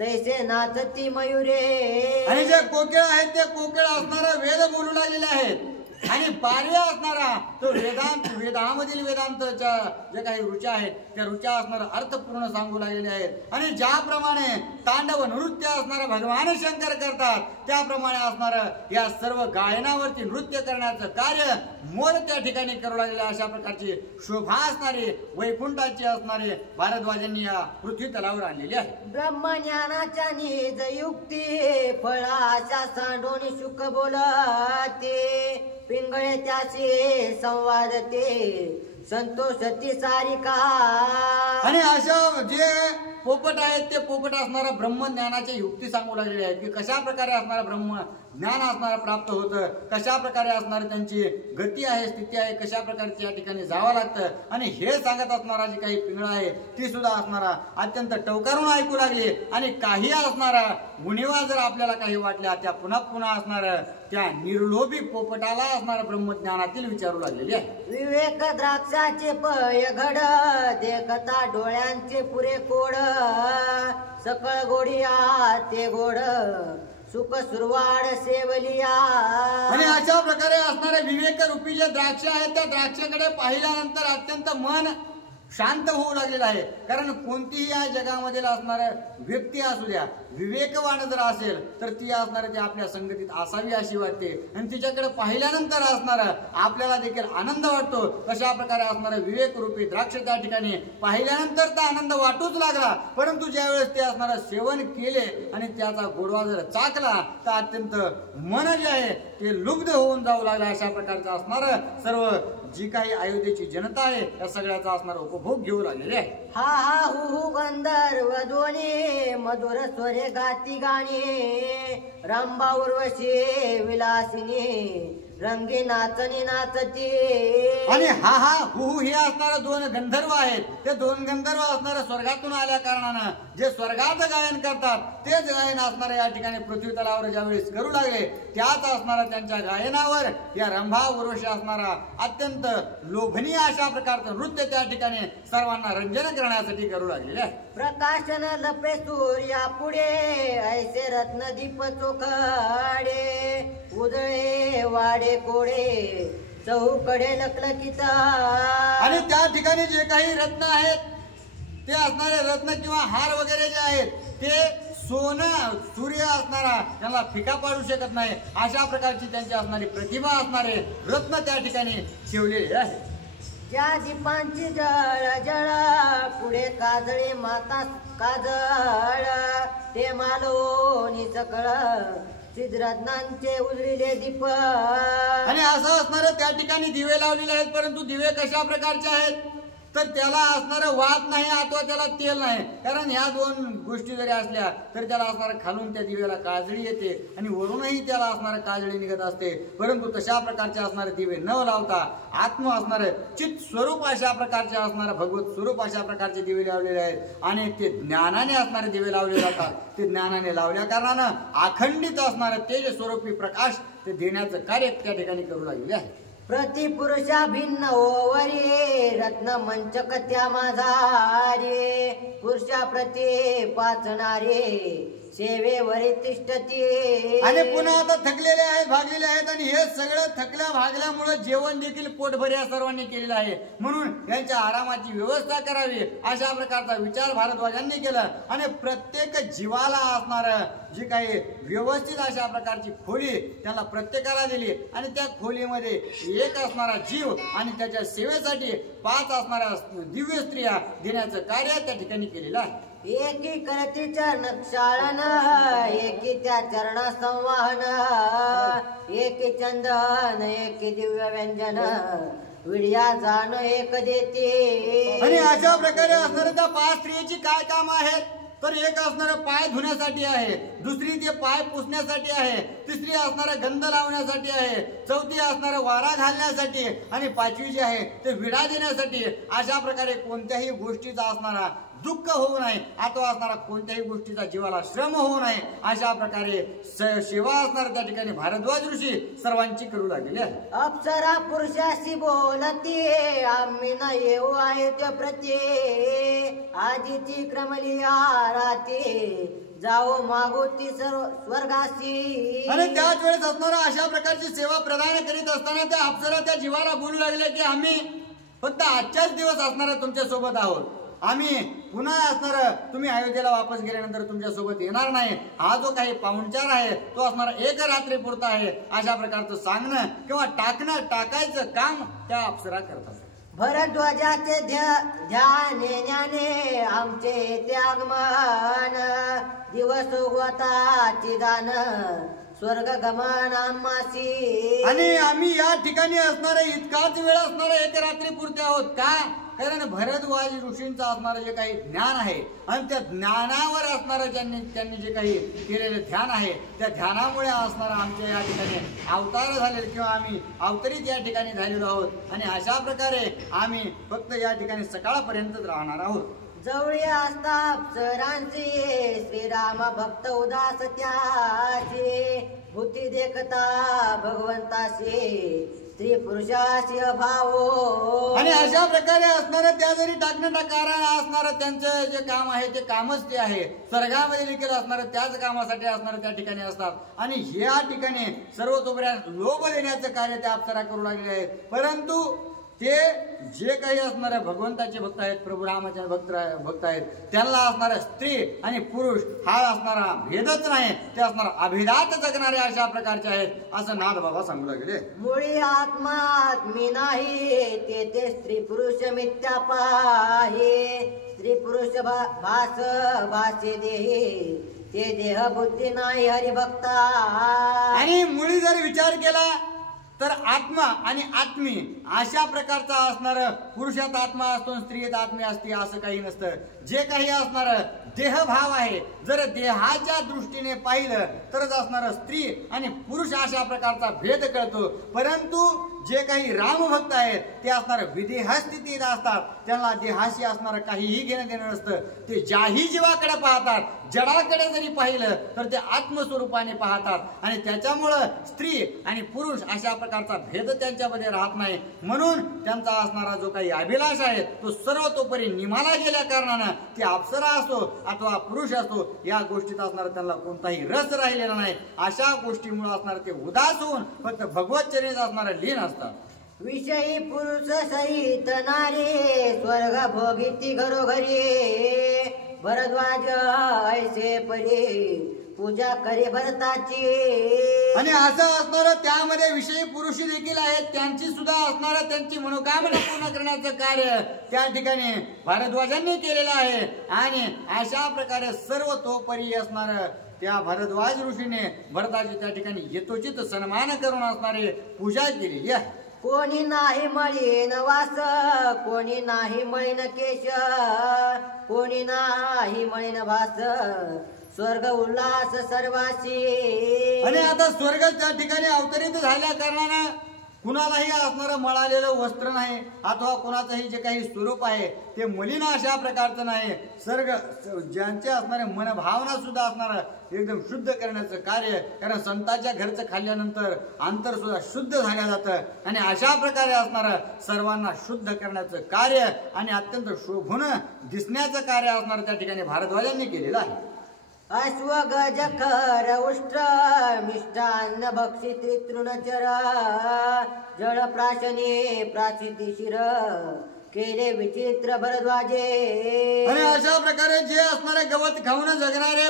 तैसे नाचती मयुरे. आणि जे कोकिळ आहेत ते कोकिळ असणारा वेद बोलू लागलेले आहेत आणि पार्य असणारा तो वेदामधील वेदांतच्या ज्या काही ऋचा आहेत त्या ऋचा असणारा अर्थपूर्ण सांगू लागलेले आहेत. आणि ज्याप्रमाणे तांडव नृत्य असणारा भगवान शंकर करतात त्याप्रमाणे असणारं या सर्व गायनावरती नृत्य करण्याचं कार्य मोर त्या ठिकाणी करू लागलेले अशा प्रकारची शोभा असणारे वैकुंठाची असणारे भारद्वाजांनी या पृथ्वी तलावर आणलेली आहे. ब्रह्मज्ञानाच्या निज युक्ती फळाच्या सांडोनी सुख बोलते पिंगळे त्याशी संवादते संतोषती सारिका. आणि अशा जे पोपट आहेत ते पोपट असणारा ब्रह्मज्ञानाच्या युक्ती सांगू लागलेले आहेत की कशा प्रकारे असणारा ब्रह्म ज्ञान असणारा प्राप्त होतं, कशा प्रकारे असणारी त्यांची गती आहे, स्थिती आहे, कशा प्रकारे त्या ठिकाणी जावं लागतं. आणि हे सांगत असणारा जी काही पिंगळा आहे ती सुद्धा असणारा अत्यंत टवकारून ऐकू लागली. आणि काही असणारा उणिवा जर आपल्याला काही वाटल्या त्या पुन्हा पुन्हा असणार त्या निर्लोभी पोपटाला असणारा ब्रह्मज्ञानातील विचारू लागलेली आहे. विवेक द्राक्षाचे पय घड देखता डोळ्यांचे पुरे कोड सकळ गोडिया ते गोड सुख सुरवाड सेवलिया. आणि अशा प्रकारे असणारे विवेक रूपी जे द्राक्ष आहेत त्या द्राक्षाकडे पाहिल्यानंतर अत्यंत मन शांत होऊ लागलेलं आहे. कारण कोणतीही या जगामध्ये असणार व्यक्ती असू द्या विवेकवान जर असेल तर ती असणार ती आपल्या संगतीत असावी अशी वाटते. आणि तिच्याकडे पाहिल्यानंतर असणार आपल्याला देखील आनंद वाटतो. तशा प्रकारे असणारा विवेक रूपी द्राक्ष त्या ठिकाणी पाहिल्यानंतर तर आनंद वाटूच लागला. परंतु ज्यावेळेस ते असणार सेवन केले आणि त्याचा गोडवा जर चाकला तर अत्यंत मन जे आहे ते लुब्ध होऊन जाऊ लागला. अशा प्रकारचं असणार सर्व जी काही अयोध्येची जनता आहे त्या सगळ्याचा असणार उपभोग घेऊ लागलेले आहे. हा हा हु गंधर्व दोन्ही मधुर स्वरे गाती गाणी रंभा उर्वशी विलासिनी रंगी नाचणी नाचती. आणि हा हा हु हे असणारे दोन गंधर्व आहेत. ते दोन गंधर्व असणारे स्वर्गातून आल्या कारणानं जे स्वर्गात गायन करतात तेच गायन असणारे या ठिकाणी पृथ्वी तलावर ज्यावेळेस करू लागले त्याच असणारा त्यांच्या गायनावर या रंभा उर्वशी असणारा अत्यंत लोभनीय अशा प्रकारचं नृत्य त्या ठिकाणी सर्वांना रंजन करण्यासाठी करू लागलेले आहे. प्रकाशन लपे सूर्या पुढे ऐसे रत्नदीप चोखडे उजळे वाडे कोडे चौकडे लखलखित. आणि त्या ठिकाणी जे काही रत्न आहेत ते असणारे रत्न किंवा हार वगैरे जे आहेत ते सोनं सूर्य असणारा त्यांना फिका पाडू शकत नाही अशा प्रकारची त्यांची असणारी प्रतिभा असणारे रत्न त्या ठिकाणी ठेवलेले आहे. ज्या दीपांची जळ जळ पुढे काजळे माता काजळ ते मालवणी सकळ रत्नांचे उजळीले दीप. आणि असं असणार त्या ठिकाणी दिवे लावलेले आहेत. परंतु दिवे कशा प्रकारचे आहेत तर त्याला असणारं वात नाही अथवा त्याला तेल नाही. कारण ह्या दोन गोष्टी जरी असल्या तर त्याला असणार खालून त्या दिव्याला काजळी येते आणि वरूनही त्याला असणारं काजळी निघत असते. परंतु तशा प्रकारचे असणारे दिवे न लावता आत्म असणार चित स्वरूप अशा प्रकारचे असणार भगवत स्वरूप अशा प्रकारचे दिवे लावलेले आहेत. आणि ते ज्ञानाने असणारे दिवे लावले जातात. ते ज्ञानाने लावल्या कारणानं अखंडित असणारं तेज स्वरूपी प्रकाश ते देण्याचं कार्य त्या ठिकाणी करू लागलेले आहे. प्रतिपुरुषा भिन्न ओवरी रत्न मंचक त्या माझारे पुरुषा प्रती पाचणारे सेवेवरी तिष्ठती. आणि पुन्हा आता थकलेले आहेत भागलेले आहेत आणि हे सगळं थकल्या भागल्यामुळे जेवण देखील पोटभर या सर्वांनी केलेलं आहे. म्हणून यांच्या आरामाची व्यवस्था करावी अशा प्रकारचा विचार भारद्वाजांनी केला. आणि प्रत्येक जीवाला असणार जी काही व्यवस्थित अशा प्रकारची खोली त्याला प्रत्येकाला दिली. आणि त्या खोलीमध्ये एक असणारा जीव आणि त्याच्या सेवेसाठी 5 असणाऱ्या दिव्य स्त्रिया देण्याचं कार्य त्या ठिकाणी केलेलं आहे. एकी करती चरण क्षाळन एकी त्या चरणा संवाहन एकी चंदन एकी दिव्य व्यंजन विड्या जाण एक देते. आणि अशा प्रकारे असणाऱ्या त्या 5 स्त्रियांची काय काम आहेत तर एक असणारं पाय धुण्यासाठी आहे, दुसरी ते पाय पुसण्यासाठी आहे, तिसरी असणारं गंध लावण्यासाठी आहे, चौथी असणारं वारा घालण्यासाठी आणि 5वी जी आहे ते विडा देण्यासाठी. अशा प्रकारे कोणत्याही गोष्टीचा असणारा दुःख होऊ नये अथवा असणारा कोणत्याही गोष्टीचा जीवाला श्रम होऊ नये अशा प्रकारे सेवा असणार त्या ठिकाणी भारद्वाज ऋषी सर्वांची करू लागलेली आहे. अप्सरा पुरुषाशी बोलते आम्ही न येऊ आहे त्या प्रती आजीची क्रमली आराती जाओ मागोती स्वर्गाशी. आणि त्याच वेळेस असणारा अशा प्रकारची सेवा प्रदान करीत असताना त्या अप्सरा त्या जीवाला बोलू लागले की आम्ही फक्त आजच्याच दिवस असणार तुमच्या सोबत आहोत. आम्ही पुन्हा असणार तुम्ही अयोध्येला वापस गेल्यानंतर तुमच्या सोबत येणार नाही. हा जो काही पाहुणचार आहे तो असणार 1 रात्री पुरता आहे अशा प्रकारचं सांगणं किंवा टाकायचं काम त्या अप्सरा करतात. भरद्वाजाचे ध्याने आमचे त्यागमन दिवस उगवताची दान स्वर्ग गमन आम्हासी. आणि आम्ही या ठिकाणी असणारे इतकाच वेळ असणारे 1 रात्री पुरते आहोत का कारण भरद्वाज ऋषींचं असणारं जे काही ज्ञान आहे आणि त्या ज्ञानावर असणारं त्यांनी जे काही केलेलं ध्यान आहे त्या ध्यानामुळे असणारं आमच्या या ठिकाणी अवतार झालेले किंवा आम्ही अवतरित या ठिकाणी झालेलो आहोत आणि अशा प्रकारे आम्ही फक्त या ठिकाणी सकाळपर्यंतच राहणार आहोत. जवळी असता अप्सरांची श्रीराम भक्त उदास त्याचे बुद्धी देखता भगवंताशी स्त्री पुरुषाशी अभाव. आणि अशा प्रकारे असणारं त्या जरी कारण असणारं त्यांचं जे काम आहे ते कामच ते आहे. स्वर्गामध्ये देखील असणारं त्याच कामासाठी असणारं त्या ठिकाणी असतात आणि या ठिकाणी सर्वतोपऱ्यात लोभ देण्याचं कार्य त्या अप्सरा करू लागलेले आहेत. परंतु ते जे काही असणारे भगवंताचे भक्त आहेत, प्रभू रामाचे भक्त आहेत, त्यांना असणारा स्त्री आणि पुरुष हा असणारा भेदच नाही, ते असणारा अभेदात जगणारे अशा प्रकारचे आहेत असं नाथ बाबा सांगू लागले. मुळी आत्मा आत्मी नाही ते स्त्री पुरुष मिथ्या पाहे. स्त्री पुरुष भास भासे देहे ते देह बुद्धी नाही हरिभक्ता. आणि मुळी जर विचार केला तर आत्मा आणि आत्मी अशा प्रकारचा असणार पुरुषात आत्मा असतो स्त्रियेत आत्मी असते असं काही नसतं. जे काही असणार देहभाव आहे जर देहाच्या दृष्टीने पाहिलं तरच असणार स्त्री आणि पुरुष अशा प्रकारचा भेद कळतो. परंतु जे काही रामभक्त आहेत ते असणार विदेह स्थितीत असतात, त्यांना देहाशी असणार काहीही घेणं देणं नसतं. ते ज्याही जीवाकडे पाहतात, जडाकडे जरी पाहिलं तर ते आत्मस्वरूपाने पाहतात आणि त्याच्यामुळं स्त्री आणि पुरुष अशा प्रकारचा भेद त्यांच्यामध्ये राहत नाही. म्हणून त्यांचा असणारा जो काही अभिलाष आहे तो सर्वतोपरी निमाला गेल्या कारणानं ते अप्सरा असो अथवा पुरुष असो या गोष्टीत असणार त्यांना कोणताही रस राहिलेला नाही. अशा गोष्टीमुळे असणार ते उदास होऊन फक्त भगवत चरित्र असणारा लीन असतात. विषयी पुरुष सहित नारी स्वर्ग भोगिती घरोघरी भरद्वाज ऐसे परी पूजा करे भरताची. आणि असं असणार त्यामध्ये विषयी पुरुष देखील आहेत, त्यांची सुद्धा असणार त्यांची मनोकामना पूर्ण करण्याचं कार्य त्या ठिकाणी भारद्वाजांनी केलेलं आहे. आणि अशा प्रकारे सर्व तोपरी असणार त्या भारद्वाज ऋषीने भरताची त्या ठिकाणी यथोचित सन्मान करून असणारे पूजा केलेली आहे. कोणी नाही मळीन वास कोणी नाही मळीन केश कोणी नाही मळीन भास स्वर्ग उल्हास सर्वाशी. आणि आता स्वर्ग त्या ठिकाणी अवतरित झाल्या कारणानं कुणालाही असणारं मळालेलं वस्त्र नाही अथवा कुणाचंही जे काही स्वरूप आहे ते मलिन अशा प्रकारचं नाही. सर्ग ज्यांचे असणारे मनभावना सुद्धा असणार एकदम शुद्ध करण्याचं कार्य, कारण संतांच्या घरचं खाल्ल्यानंतर अंतर सुद्धा शुद्ध झालं जातं आणि अशा प्रकारे असणार सर्वांना शुद्ध करण्याचं कार्य आणि अत्यंत शोभून दिसण्याचं कार्य असणार त्या ठिकाणी भारद्वाजांनी केलेलं आहे. अश्व गज खर उष्ट्र मिष्टान्न भक्षित तृणचर जळ प्राशने प्राचिती शिर केले विचित्र भरद्वाजे. आणि अशा प्रकारे जे असणारे गवत खाऊन जगणारे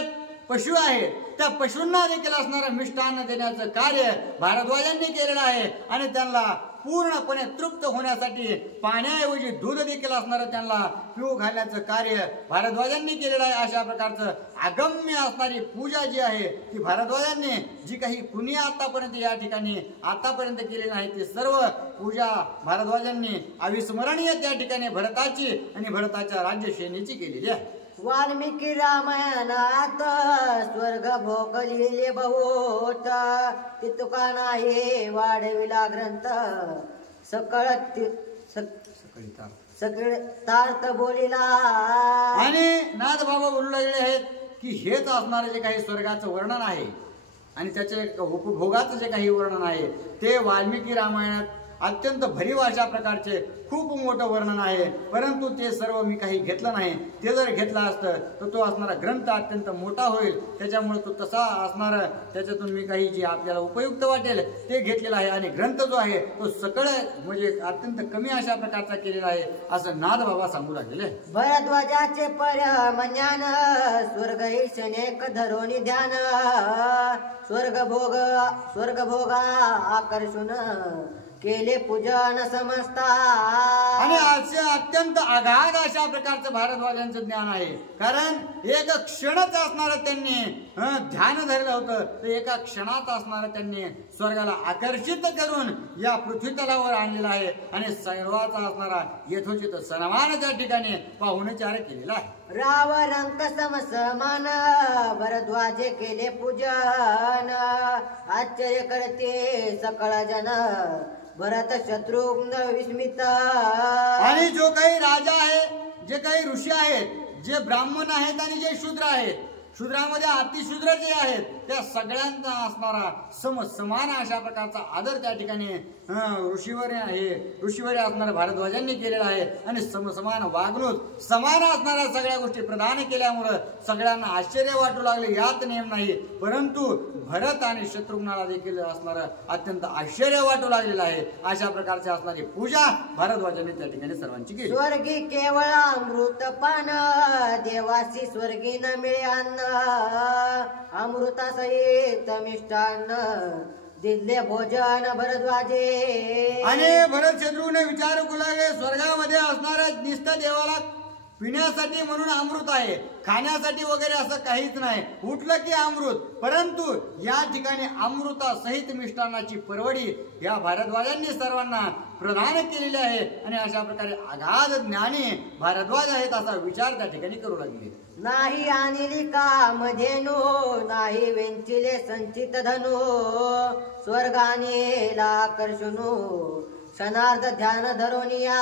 पशु आहेत त्या पशूंना देखील असणारं मिष्टान्न देण्याचं कार्य भारद्वाजांनी केलेलं आहे. आणि त्यांना पूर्णपणे तृप्त होण्यासाठी पाण्याऐवजी दूध देखील असणारं त्यांना पिऊ घालण्याचं कार्य भारद्वाजांनी केलेलं आहे. अशा प्रकारचं अगम्य असणारी पूजा जी आहे ती भारद्वाजांनी जी काही कुणी आतापर्यंत या ठिकाणी आतापर्यंत केलेली नाही ते सर्व पूजा भारद्वाजांनी अविस्मरणीय त्या ठिकाणी भरताची आणि भरताच्या राज्यश्रेणीची केलेली आहे. वाल्मिकी रामायणात स्वर्ग भोग लिहिले बहुत तितुका नाही वाढविला ग्रंथ सकळ सगळे तार्थ बोलिला. आणि नाथ बाबा बोलू लागले आहेत की हेच असणारे जे काही स्वर्गाचं वर्णन आहे आणि त्याचे उपभोगाचं जे काही वर्णन आहे ते वाल्मिकी रामायणात अत्यंत भरीव अशा प्रकारचे खूप मोठं वर्णन आहे. परंतु ते सर्व मी काही घेतलं नाही. ते जर घेतलं असतं तर तो असणारा ग्रंथ अत्यंत मोठा होईल, त्याच्यामुळे तो तसा असणार त्याच्यातून मी काही जे आपल्याला उपयुक्त वाटेल ते घेतलेलं आहे. आणि ग्रंथ जो आहे तो सकळ म्हणजे अत्यंत कमी अशा प्रकारचा केलेला आहे असं नाथ बाबा सांगू लागलेले. भरद्वाजाचे परमज्ञान स्वर्ग ईशनेक धरोनी ध्यान स्वर्ग भोगा आकर्षून केले केले पूजन समजता. आणि असे अत्यंत अगाध अशा प्रकारचं भारद्वाजांचं ज्ञान आहे. कारण एक क्षणच असणारं त्यांनी ध्यान धरलं होतं. तर एका क्षणात असणारं त्यांनी स्वर्गाला आकर्षित करून या पृथ्वी तलावर आणलेला आहे. आणि सर्वाचा असणारा यथोचित सन्मान त्या ठिकाणी पाहुणचार केलेला आहे. राव रंक समसमान भरद्वाजे केले पूजन. आश्चर्य करते सकळ जन भरत शत्रुघ्न विस्मित. आणि जो काही राजा आहे, जे काही ऋषी आहेत, जे ब्राह्मण आहेत आणि जे शूद्र आहेत, शूद्रामध्ये अतिशूद्र जे आहेत, त्या सगळ्यांचा असणारा समान अशा प्रकारचा आदर त्या ठिकाणी ऋषीवर आहे, ऋषीवर असणाऱ्या भारद्वाजांनी केलेला आहे. आणि समान वागणूक, समान असणाऱ्या सगळ्या गोष्टी प्रदान केल्यामुळं सगळ्यांना आश्चर्य वाटू लागले. यात नेम नाही, परंतु भरत आणि शत्रुघ्नाला देखील असणारं अत्यंत आश्चर्य वाटू लागलेलं आहे. अशा प्रकारची असणारी पूजा भारद्वाजांनी त्या ठिकाणी सर्वांची केली. स्वर्गी केवळ अमृत पान देवासी स्वर्गी न मिळे अन्न. अमृता सहित मिष्टान्न दिले भोजन भरद्वाजे. आणि भरत शत्रुघ्न विचार करू लागले, स्वर्गामध्ये असणाऱ्या निस्ता देवाला पिण्यासाठी म्हणून अमृत आहे, खाण्यासाठी वगैरे असं काहीच नाही. उठलं की अमृत. परंतु या ठिकाणी अमृता सहित मिष्टान्नाची परवडी या भारद्वाजांनी सर्वांना प्रदान केलेली आहे. आणि अशा प्रकारे अगाध ज्ञानी भारद्वाज आहेत असा विचार त्या ठिकाणी करू लागले. नाही आणली कामधेनु नाही वेंचिले संचित धनु. स्वर्गाने आकर्षणू क्षणार्ध ध्यान धरोनिया.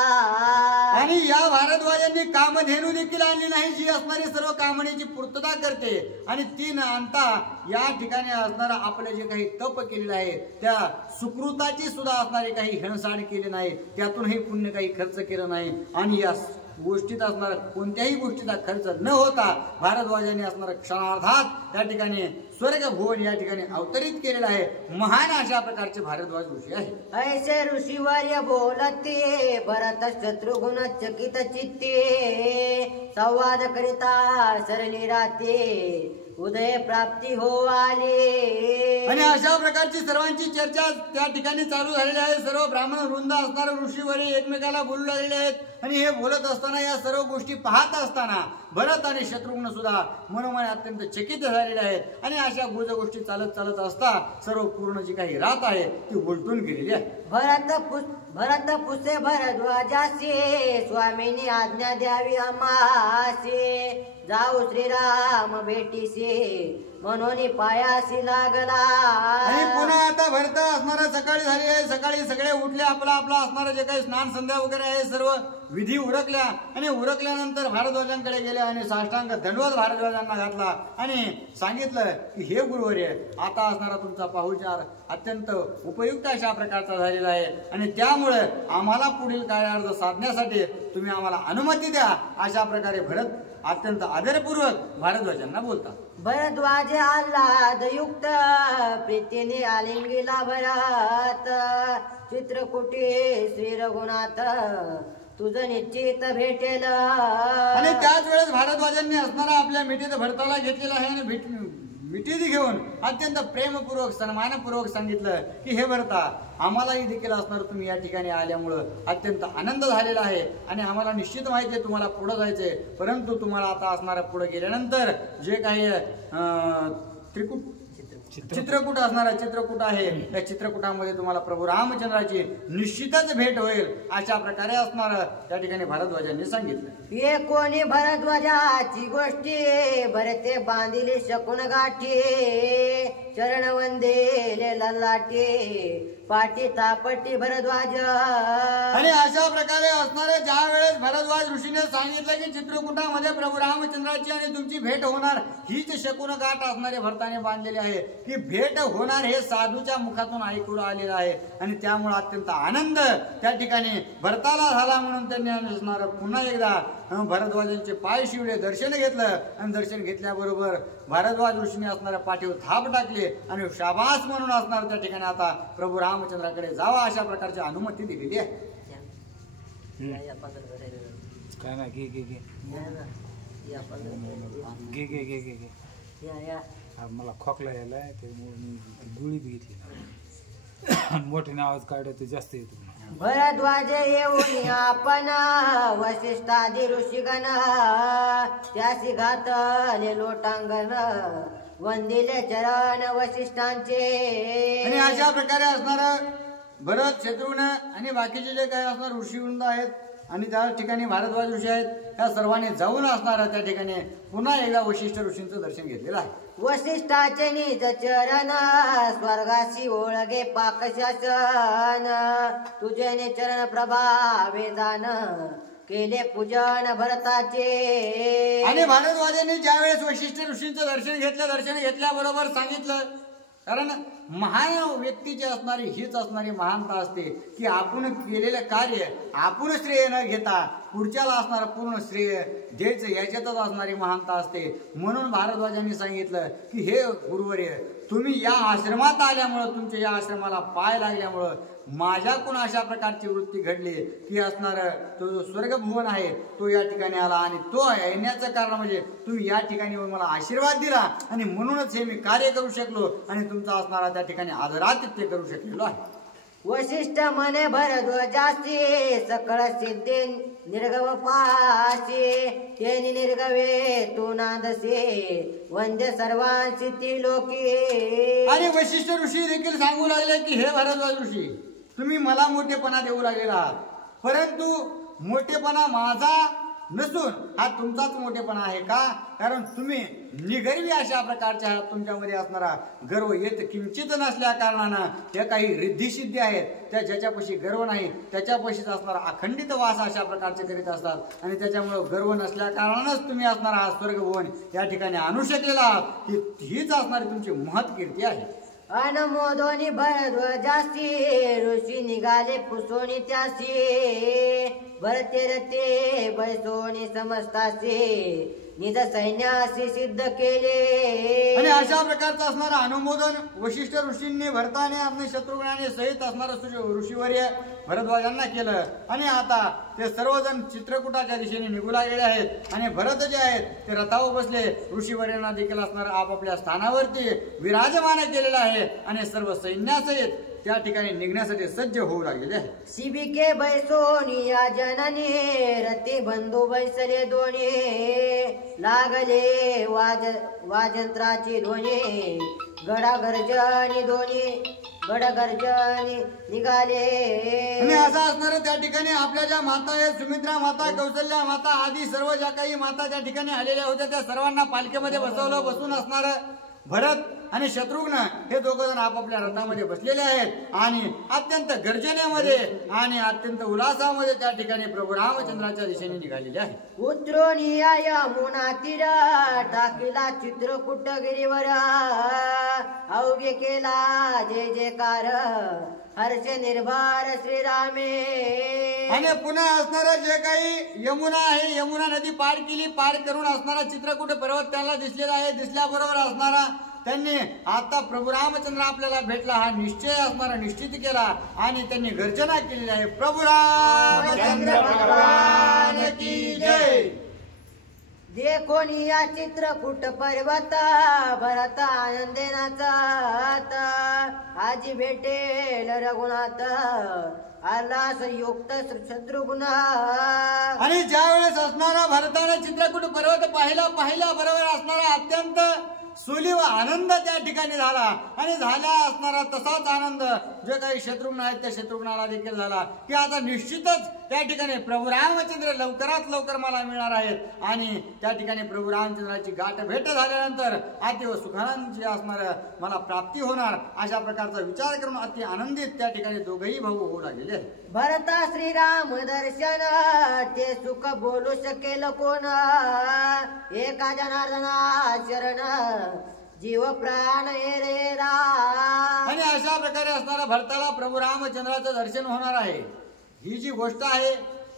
आणि या भारद्वाजांनी कामधेनू देखील आणली नाही, जी असणारी सर्व कामनेची पूर्तता करते. आणि ती न आणता या ठिकाणी असणारा आपलं जे काही तप केलेलं आहे, त्या सुकृताची सुद्धा असणारी काही हेळसांड केली नाही, त्यातूनही पुण्य काही खर्च केलं नाही. आणि या गोष्टीत असणार कोणत्याही गोष्टीचा खर्च न होता भारद्वाजांनी असणारा क्षणार्धात त्या ठिकाणी स्वर्ग भुवन या ठिकाणी अवतरित केलेला आहे. महान अशा प्रकारचे भारद्वाज ऋषी आहे. ऐसे ऋषीवर्य बोलते भरत शत्रुघ्न चकित चित्ते. संवाद करिता सरली राते उदय प्राप्ती हो आले. आणि अशा प्रकारची सर्वांची चर्चा त्या ठिकाणी चालू झालेली आहे. सर्व ब्राह्मण वृंद असणारे ऋषीवरे एकमेकाला बोलू लागलेले आहेत. आणि हे बोलत असताना, या सर्व गोष्टी पाहत असताना भरत आणि शत्रुघ्न सुद्धा मनोमन अत्यंत चकित झालेले आहेत. आणि अशा गुज गोष्टी चालत चालत असता सर्व पूर्ण जी काही रात आहे ती उलटून गेलेली आहे. भरत पुसे भरद्वाजासे स्वामींनी आज्ञा द्यावी आम्हासे. जाऊ श्रीराम भेटीसे म्हणून पायासी लागला. आणि पुन्हा आता भरत असणारा सकाळी झाली आहे. सकाळी सगळे उठले, आपला आपला असणारं जे काही स्नान संध्या वगैरे आहे सर्व विधी उरकल्या. आणि उरकल्यानंतर भारद्वाजांकडे गेले आणि साष्टांग दंडवत भारद्वाजांना घातला आणि सांगितलं की हे गुरुवर्य, आता असणारा तुमचा पाहुणचार अत्यंत उपयुक्त अशा प्रकारचा झालेला आहे. आणि त्यामुळे आम्हाला पुढील कार्यार्थ साधण्यासाठी तुम्ही आम्हाला अनुमती द्या. अशा प्रकारे भरत अत्यंत आदरपूर्वक भारद्वाजांना बोलतात. भरद्वाज आल्हादयुक्त प्रीतीने आलिंगीला भरत. चित्रकुटी श्री रघुनाथ तुझं निश्चित भेटेल. आणि त्याच वेळेस भारद्वाजांनी असणारा आपल्या मिठीत भरताला घेतलेला आहे. आणि मिठीत घेऊन अत्यंत प्रेमपूर्वक सन्मानपूर्वक सांगितलं की हे भरता, आम्हालाही देखील असणार तुम्ही या ठिकाणी आल्यामुळं अत्यंत आनंद झालेला आहे. आणि आम्हाला निश्चित माहिती आहे तुम्हाला पुढे जायचंय, परंतु तुम्हाला आता असणारा पुढे गेल्यानंतर जे काही चित्रकूट असणारा चित्रकूट आहे, त्या चित्रकूटामध्ये तुम्हाला प्रभू रामचंद्राची निश्चितच भेट होईल. अशा प्रकारे असणार त्या ठिकाणी भारद्वाजांनी सांगितलं. ये कोणी भरद्वाजाची गोष्टी भरते बांधिली शकून गाठी. चरण वंदेले ललाटे पाटी तापटी भरद्वाज. आणि अशा प्रकारे असणारे ज्या वेळेस भरद्वाज ऋषीने सांगितलं की चित्रकूटामध्ये प्रभू रामचंद्राची आणि तुमची भेट होणार, हीच शकून गाठ असणारे भरताने बांधलेली आहे. की भेट होणार हे साधूच्या मुखातून ऐकून आलेलं आहे. आणि त्यामुळे अत्यंत आनंद त्या ठिकाणी भरताला झाला. म्हणून त्यांनी असणार पुन्हा एकदा भरद्वाजांचे पाय शिवले, दर्शन घेतलं. आणि दर्शन घेतल्याबरोबर भारद्वाज ऋषीने असणाऱ्या पाठीवर थाप टाकले आणि शाबास म्हणून असणार त्या ठिकाणी आता प्रभू रामचंद्राकडे जावा अशा प्रकारची अनुमती दिलेली आहे. काय ना घे घे घे घे घे घे घे घे. मला खोकला यायला त्यामुळे मी गुळी बी घेतली. मोठ्याने आवाज काढायचा जास्त येतो. भरद्वाज येऊन आपण वसिष्ठादी ऋषिगण त्यासी घातले लोटांगण वंदिले चरण वसिष्ठांचे. आणि अशा प्रकारे असणार भरत शत्रुघ्न आणि बाकीचे जे काही असणार ऋषीवृंद आहेत आणि त्या ठिकाणी भारद्वाज ऋषी आहेत त्या सर्वांनी जाऊन असणार त्या ठिकाणी पुन्हा एकदा वशिष्ठ ऋषींचं दर्शन घेतलेलं आहे. वसिष्ठाचे निज चरण स्वर्गाशी ओळगे पाकशासन तुझे चरण प्रभावे जाण केले पूजन भरताचे. आणि भारद्वाजांनी ज्यावेळेस वशिष्ठ ऋषींचं दर्शन घेतल्याबरोबर सांगितलं, कारण महान व्यक्तीची असणारी हीच असणारी महानता असते की आपण केलेलं कार्य आपण श्रेय न घेता पुढच्याला असणारं पूर्ण श्रेय द्यायचं याच्यातच असणारी महानता असते. म्हणून भारद्वाजांनी सांगितलं की हे गुरुवर्य, तुम्ही या आश्रमात आल्यामुळं तुमच्या या आश्रमाला पाय लागल्यामुळं माझ्याकडून अशा प्रकारची वृत्ती घडली की असणार तो जो स्वर्गभुवन आहे तो या ठिकाणी आला आणि तो येण्याचं कारण म्हणजे तुम्ही या ठिकाणी मला आशीर्वाद दिला आणि म्हणूनच हे मी कार्य करू शकलो आणि तुमचा असणारा त्या ठिकाणी आदरातिथ्य करू शकलेलो आहे. वशिष्ठ मने भरद्वाजासी सकळ सिद्धे निर्गव पाशी तेनी निर्गवे तू नांदसे वंद्य सर्वांसी ती लोकी. आणि वशिष्ठ ऋषी देखील सांगू लागले की हे भरद्वाज ऋषी, तुम्ही मला मोठेपणा देऊ लागलेला आहात, परंतु मोठेपणा माझा नसून हा तुमचाच मोठेपणा आहे. का? कारण तुम्ही निगर्वी अशा प्रकारच्या आहात. तुमच्यामध्ये असणारा गर्व येत किंचित नसल्या कारणानं त्या काही रिद्धिसिद्धी आहेत त्या ज्याच्यापाशी गर्व नाही त्याच्यापाशीच असणारा अखंडित वास अशा प्रकारचे करीत असतात आणि त्याच्यामुळे गर्व नसल्या कारणानंच तुम्ही असणारा हा स्वर्गभुवन या ठिकाणी आणू शकलेला आहात. हीच असणारी तुमची महत् कीर्ती आहे. अनमोदोनी भरद्वाजासी ऋषी निघाले पुसोनी त्यासी भरते रते बैसोनी समजतासी निज सैन्यासी सिद्ध केले. आणि अशा प्रकारचं असणारं अनुमोदन वशिष्ठ ऋषींनी भरताने आणि शत्रुघ्नाने सहित असणारं ऋषीवर्य भरद्वाजांना केलं. आणि आता ते सर्वजण चित्रकूटाच्या दिशेने निघू लागलेले आहेत आणि भरत जे आहेत ते रथावर बसले. ऋषीवर्यांना देखील असणारं आपापल्या स्थानावरती विराजमान केलेलं आहे आणि सर्व सैन्यासहित त्या ठिकाणी निघण्यासाठी सज्ज होऊ लागलेले आहे. शिबिके बैसोनी या जननी रती बंधू बैसले दोन्ही लागले वाजंत्राची ध्वनी गडागर्जनी दोन्ही गडगर्जनी निघाले. आणि असं असणार त्या ठिकाणी आपल्या ज्या माता आहेत सुमित्रा माता कौशल्या माता आदी सर्व ज्या काही माता त्या ठिकाणी आलेल्या होत्या त्या सर्वांना पालखीमध्ये बसून असणार भरत आणि शत्रुघ्न हे दोघं जण आपापल्या रथामध्ये बसलेले आहेत आणि अत्यंत गर्जनेमध्ये आणि अत्यंत उल्हासामध्ये त्या ठिकाणी प्रभू रामचंद्राच्या दिशेने निघालेले आहेत. उतरोनी यमुना तीर टाकीला चित्रकूट गिरीवर अवघे केला जय जयकार हर्ष निर्भर श्रीरामे. आणि पुन्हा असणारा जे काही यमुना आहे यमुना नदी पार केली. पार करून असणारा चित्रकूट पर्वत त्याला दिसलेला आहे. दिसल्याबरोबर असणारा त्यांनी आता प्रभू रामचंद्र आपल्याला भेटला हा निश्चय असणारा निश्चित केला आणि त्यांनी गर्जना केलेली आहे. प्रभू रामचंद्र भगवान की जय. देखोनी या चित्रकूट पर्वत भरत आनंदे नाचत आजी भेटेल रघुनाथ आला संयुक्त शत्रुघ्न. आणि ज्या वेळेस असणारा भरताने चित्रकूट पर्वत पाहिला बरोबर असणारा अत्यंत सुली व आनंद त्या ठिकाणी झाला आणि झाला असणारा तसाच आनंद जे काही शत्रुघ्न आहेत त्या शत्रुघ्नाला देखील झाला की आता निश्चितच त्या ठिकाणी प्रभू रामचंद्र लवकरात लवकर मला मिळणार आहेत आणि त्या ठिकाणी प्रभू रामचंद्राची गाठ भेट झाल्यानंतर अतिव सुखानंदची असणार मला प्राप्ती होणार अशा प्रकारचा विचार करून अति आनंदित त्या ठिकाणी दोघही भाऊ होऊ लागलेले आहेत. भरता श्रीराम दर्शन ते सुख बोलू शकेल कोण एका जनार्दना शरण जीव प्राण रे राम. आणि अशा प्रकारे असणारा भरताला प्रभू रामचंद्राचं दर्शन होणार आहे. ही जी गोष्ट आहे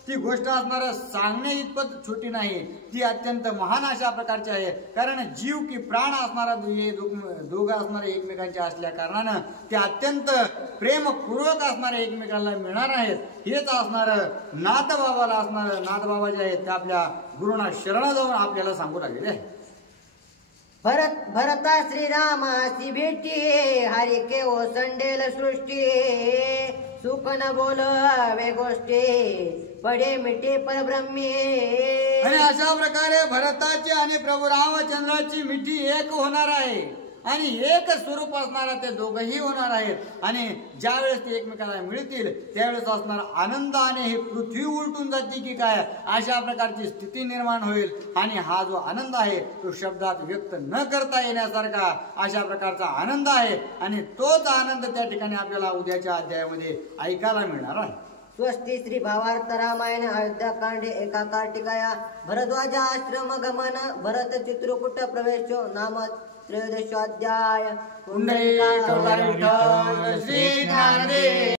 ती गोष्ट असणार सांगणे इतपत छोटी नाही, ती अत्यंत महान अशा प्रकारची आहे. कारण जीव की प्राण असणारा दोघं असणारे एकमेकांचे असल्या कारणानं ते अत्यंत प्रेमपूर्वक असणारे एकमेकांना मिळणार आहेत. हेच असणार नाथबाबाला असणार नाथबाबा जे आहेत ते आपल्या गुरुना शरण जाऊन आपल्याला सांगू लागलेले आहे. भरता श्रीरामाची भेटी हरिके ओसंडेल सृष्टी सुख न बोलावे गोष्टी पडे मिटे परब्रह्मे. आणि अशा प्रकारे भरताची आणि प्रभू रामचंद्राची मिठी एक होणार आहे आणि एक स्वरूप असणारा ते दोघंही होणार आहेत. आणि ज्यावेळेस ते एकमेकाला मिळतील त्यावेळेस असणार आनंदाने ही पृथ्वी उलटून जाते की काय अशा प्रकारची स्थिती निर्माण होईल. आणि हा जो आनंद आहे तो शब्दात व्यक्त न करता येण्यासारखा अशा प्रकारचा आनंद आहे. आणि तोच आनंद त्या ठिकाणी आपल्याला उद्याच्या अध्यायामध्ये ऐकायला मिळणार आहे. स्वस्ती श्री भावार्थ रामायण अयोध्याकांडे एका कार्तिकाया भरद्वाजा आश्रम गमन भरत चित्रकूट प्रवेश नाम त्रयोदशोऽध्याय. पुंडलिक विठ्ठल श्री ज्ञानदेव.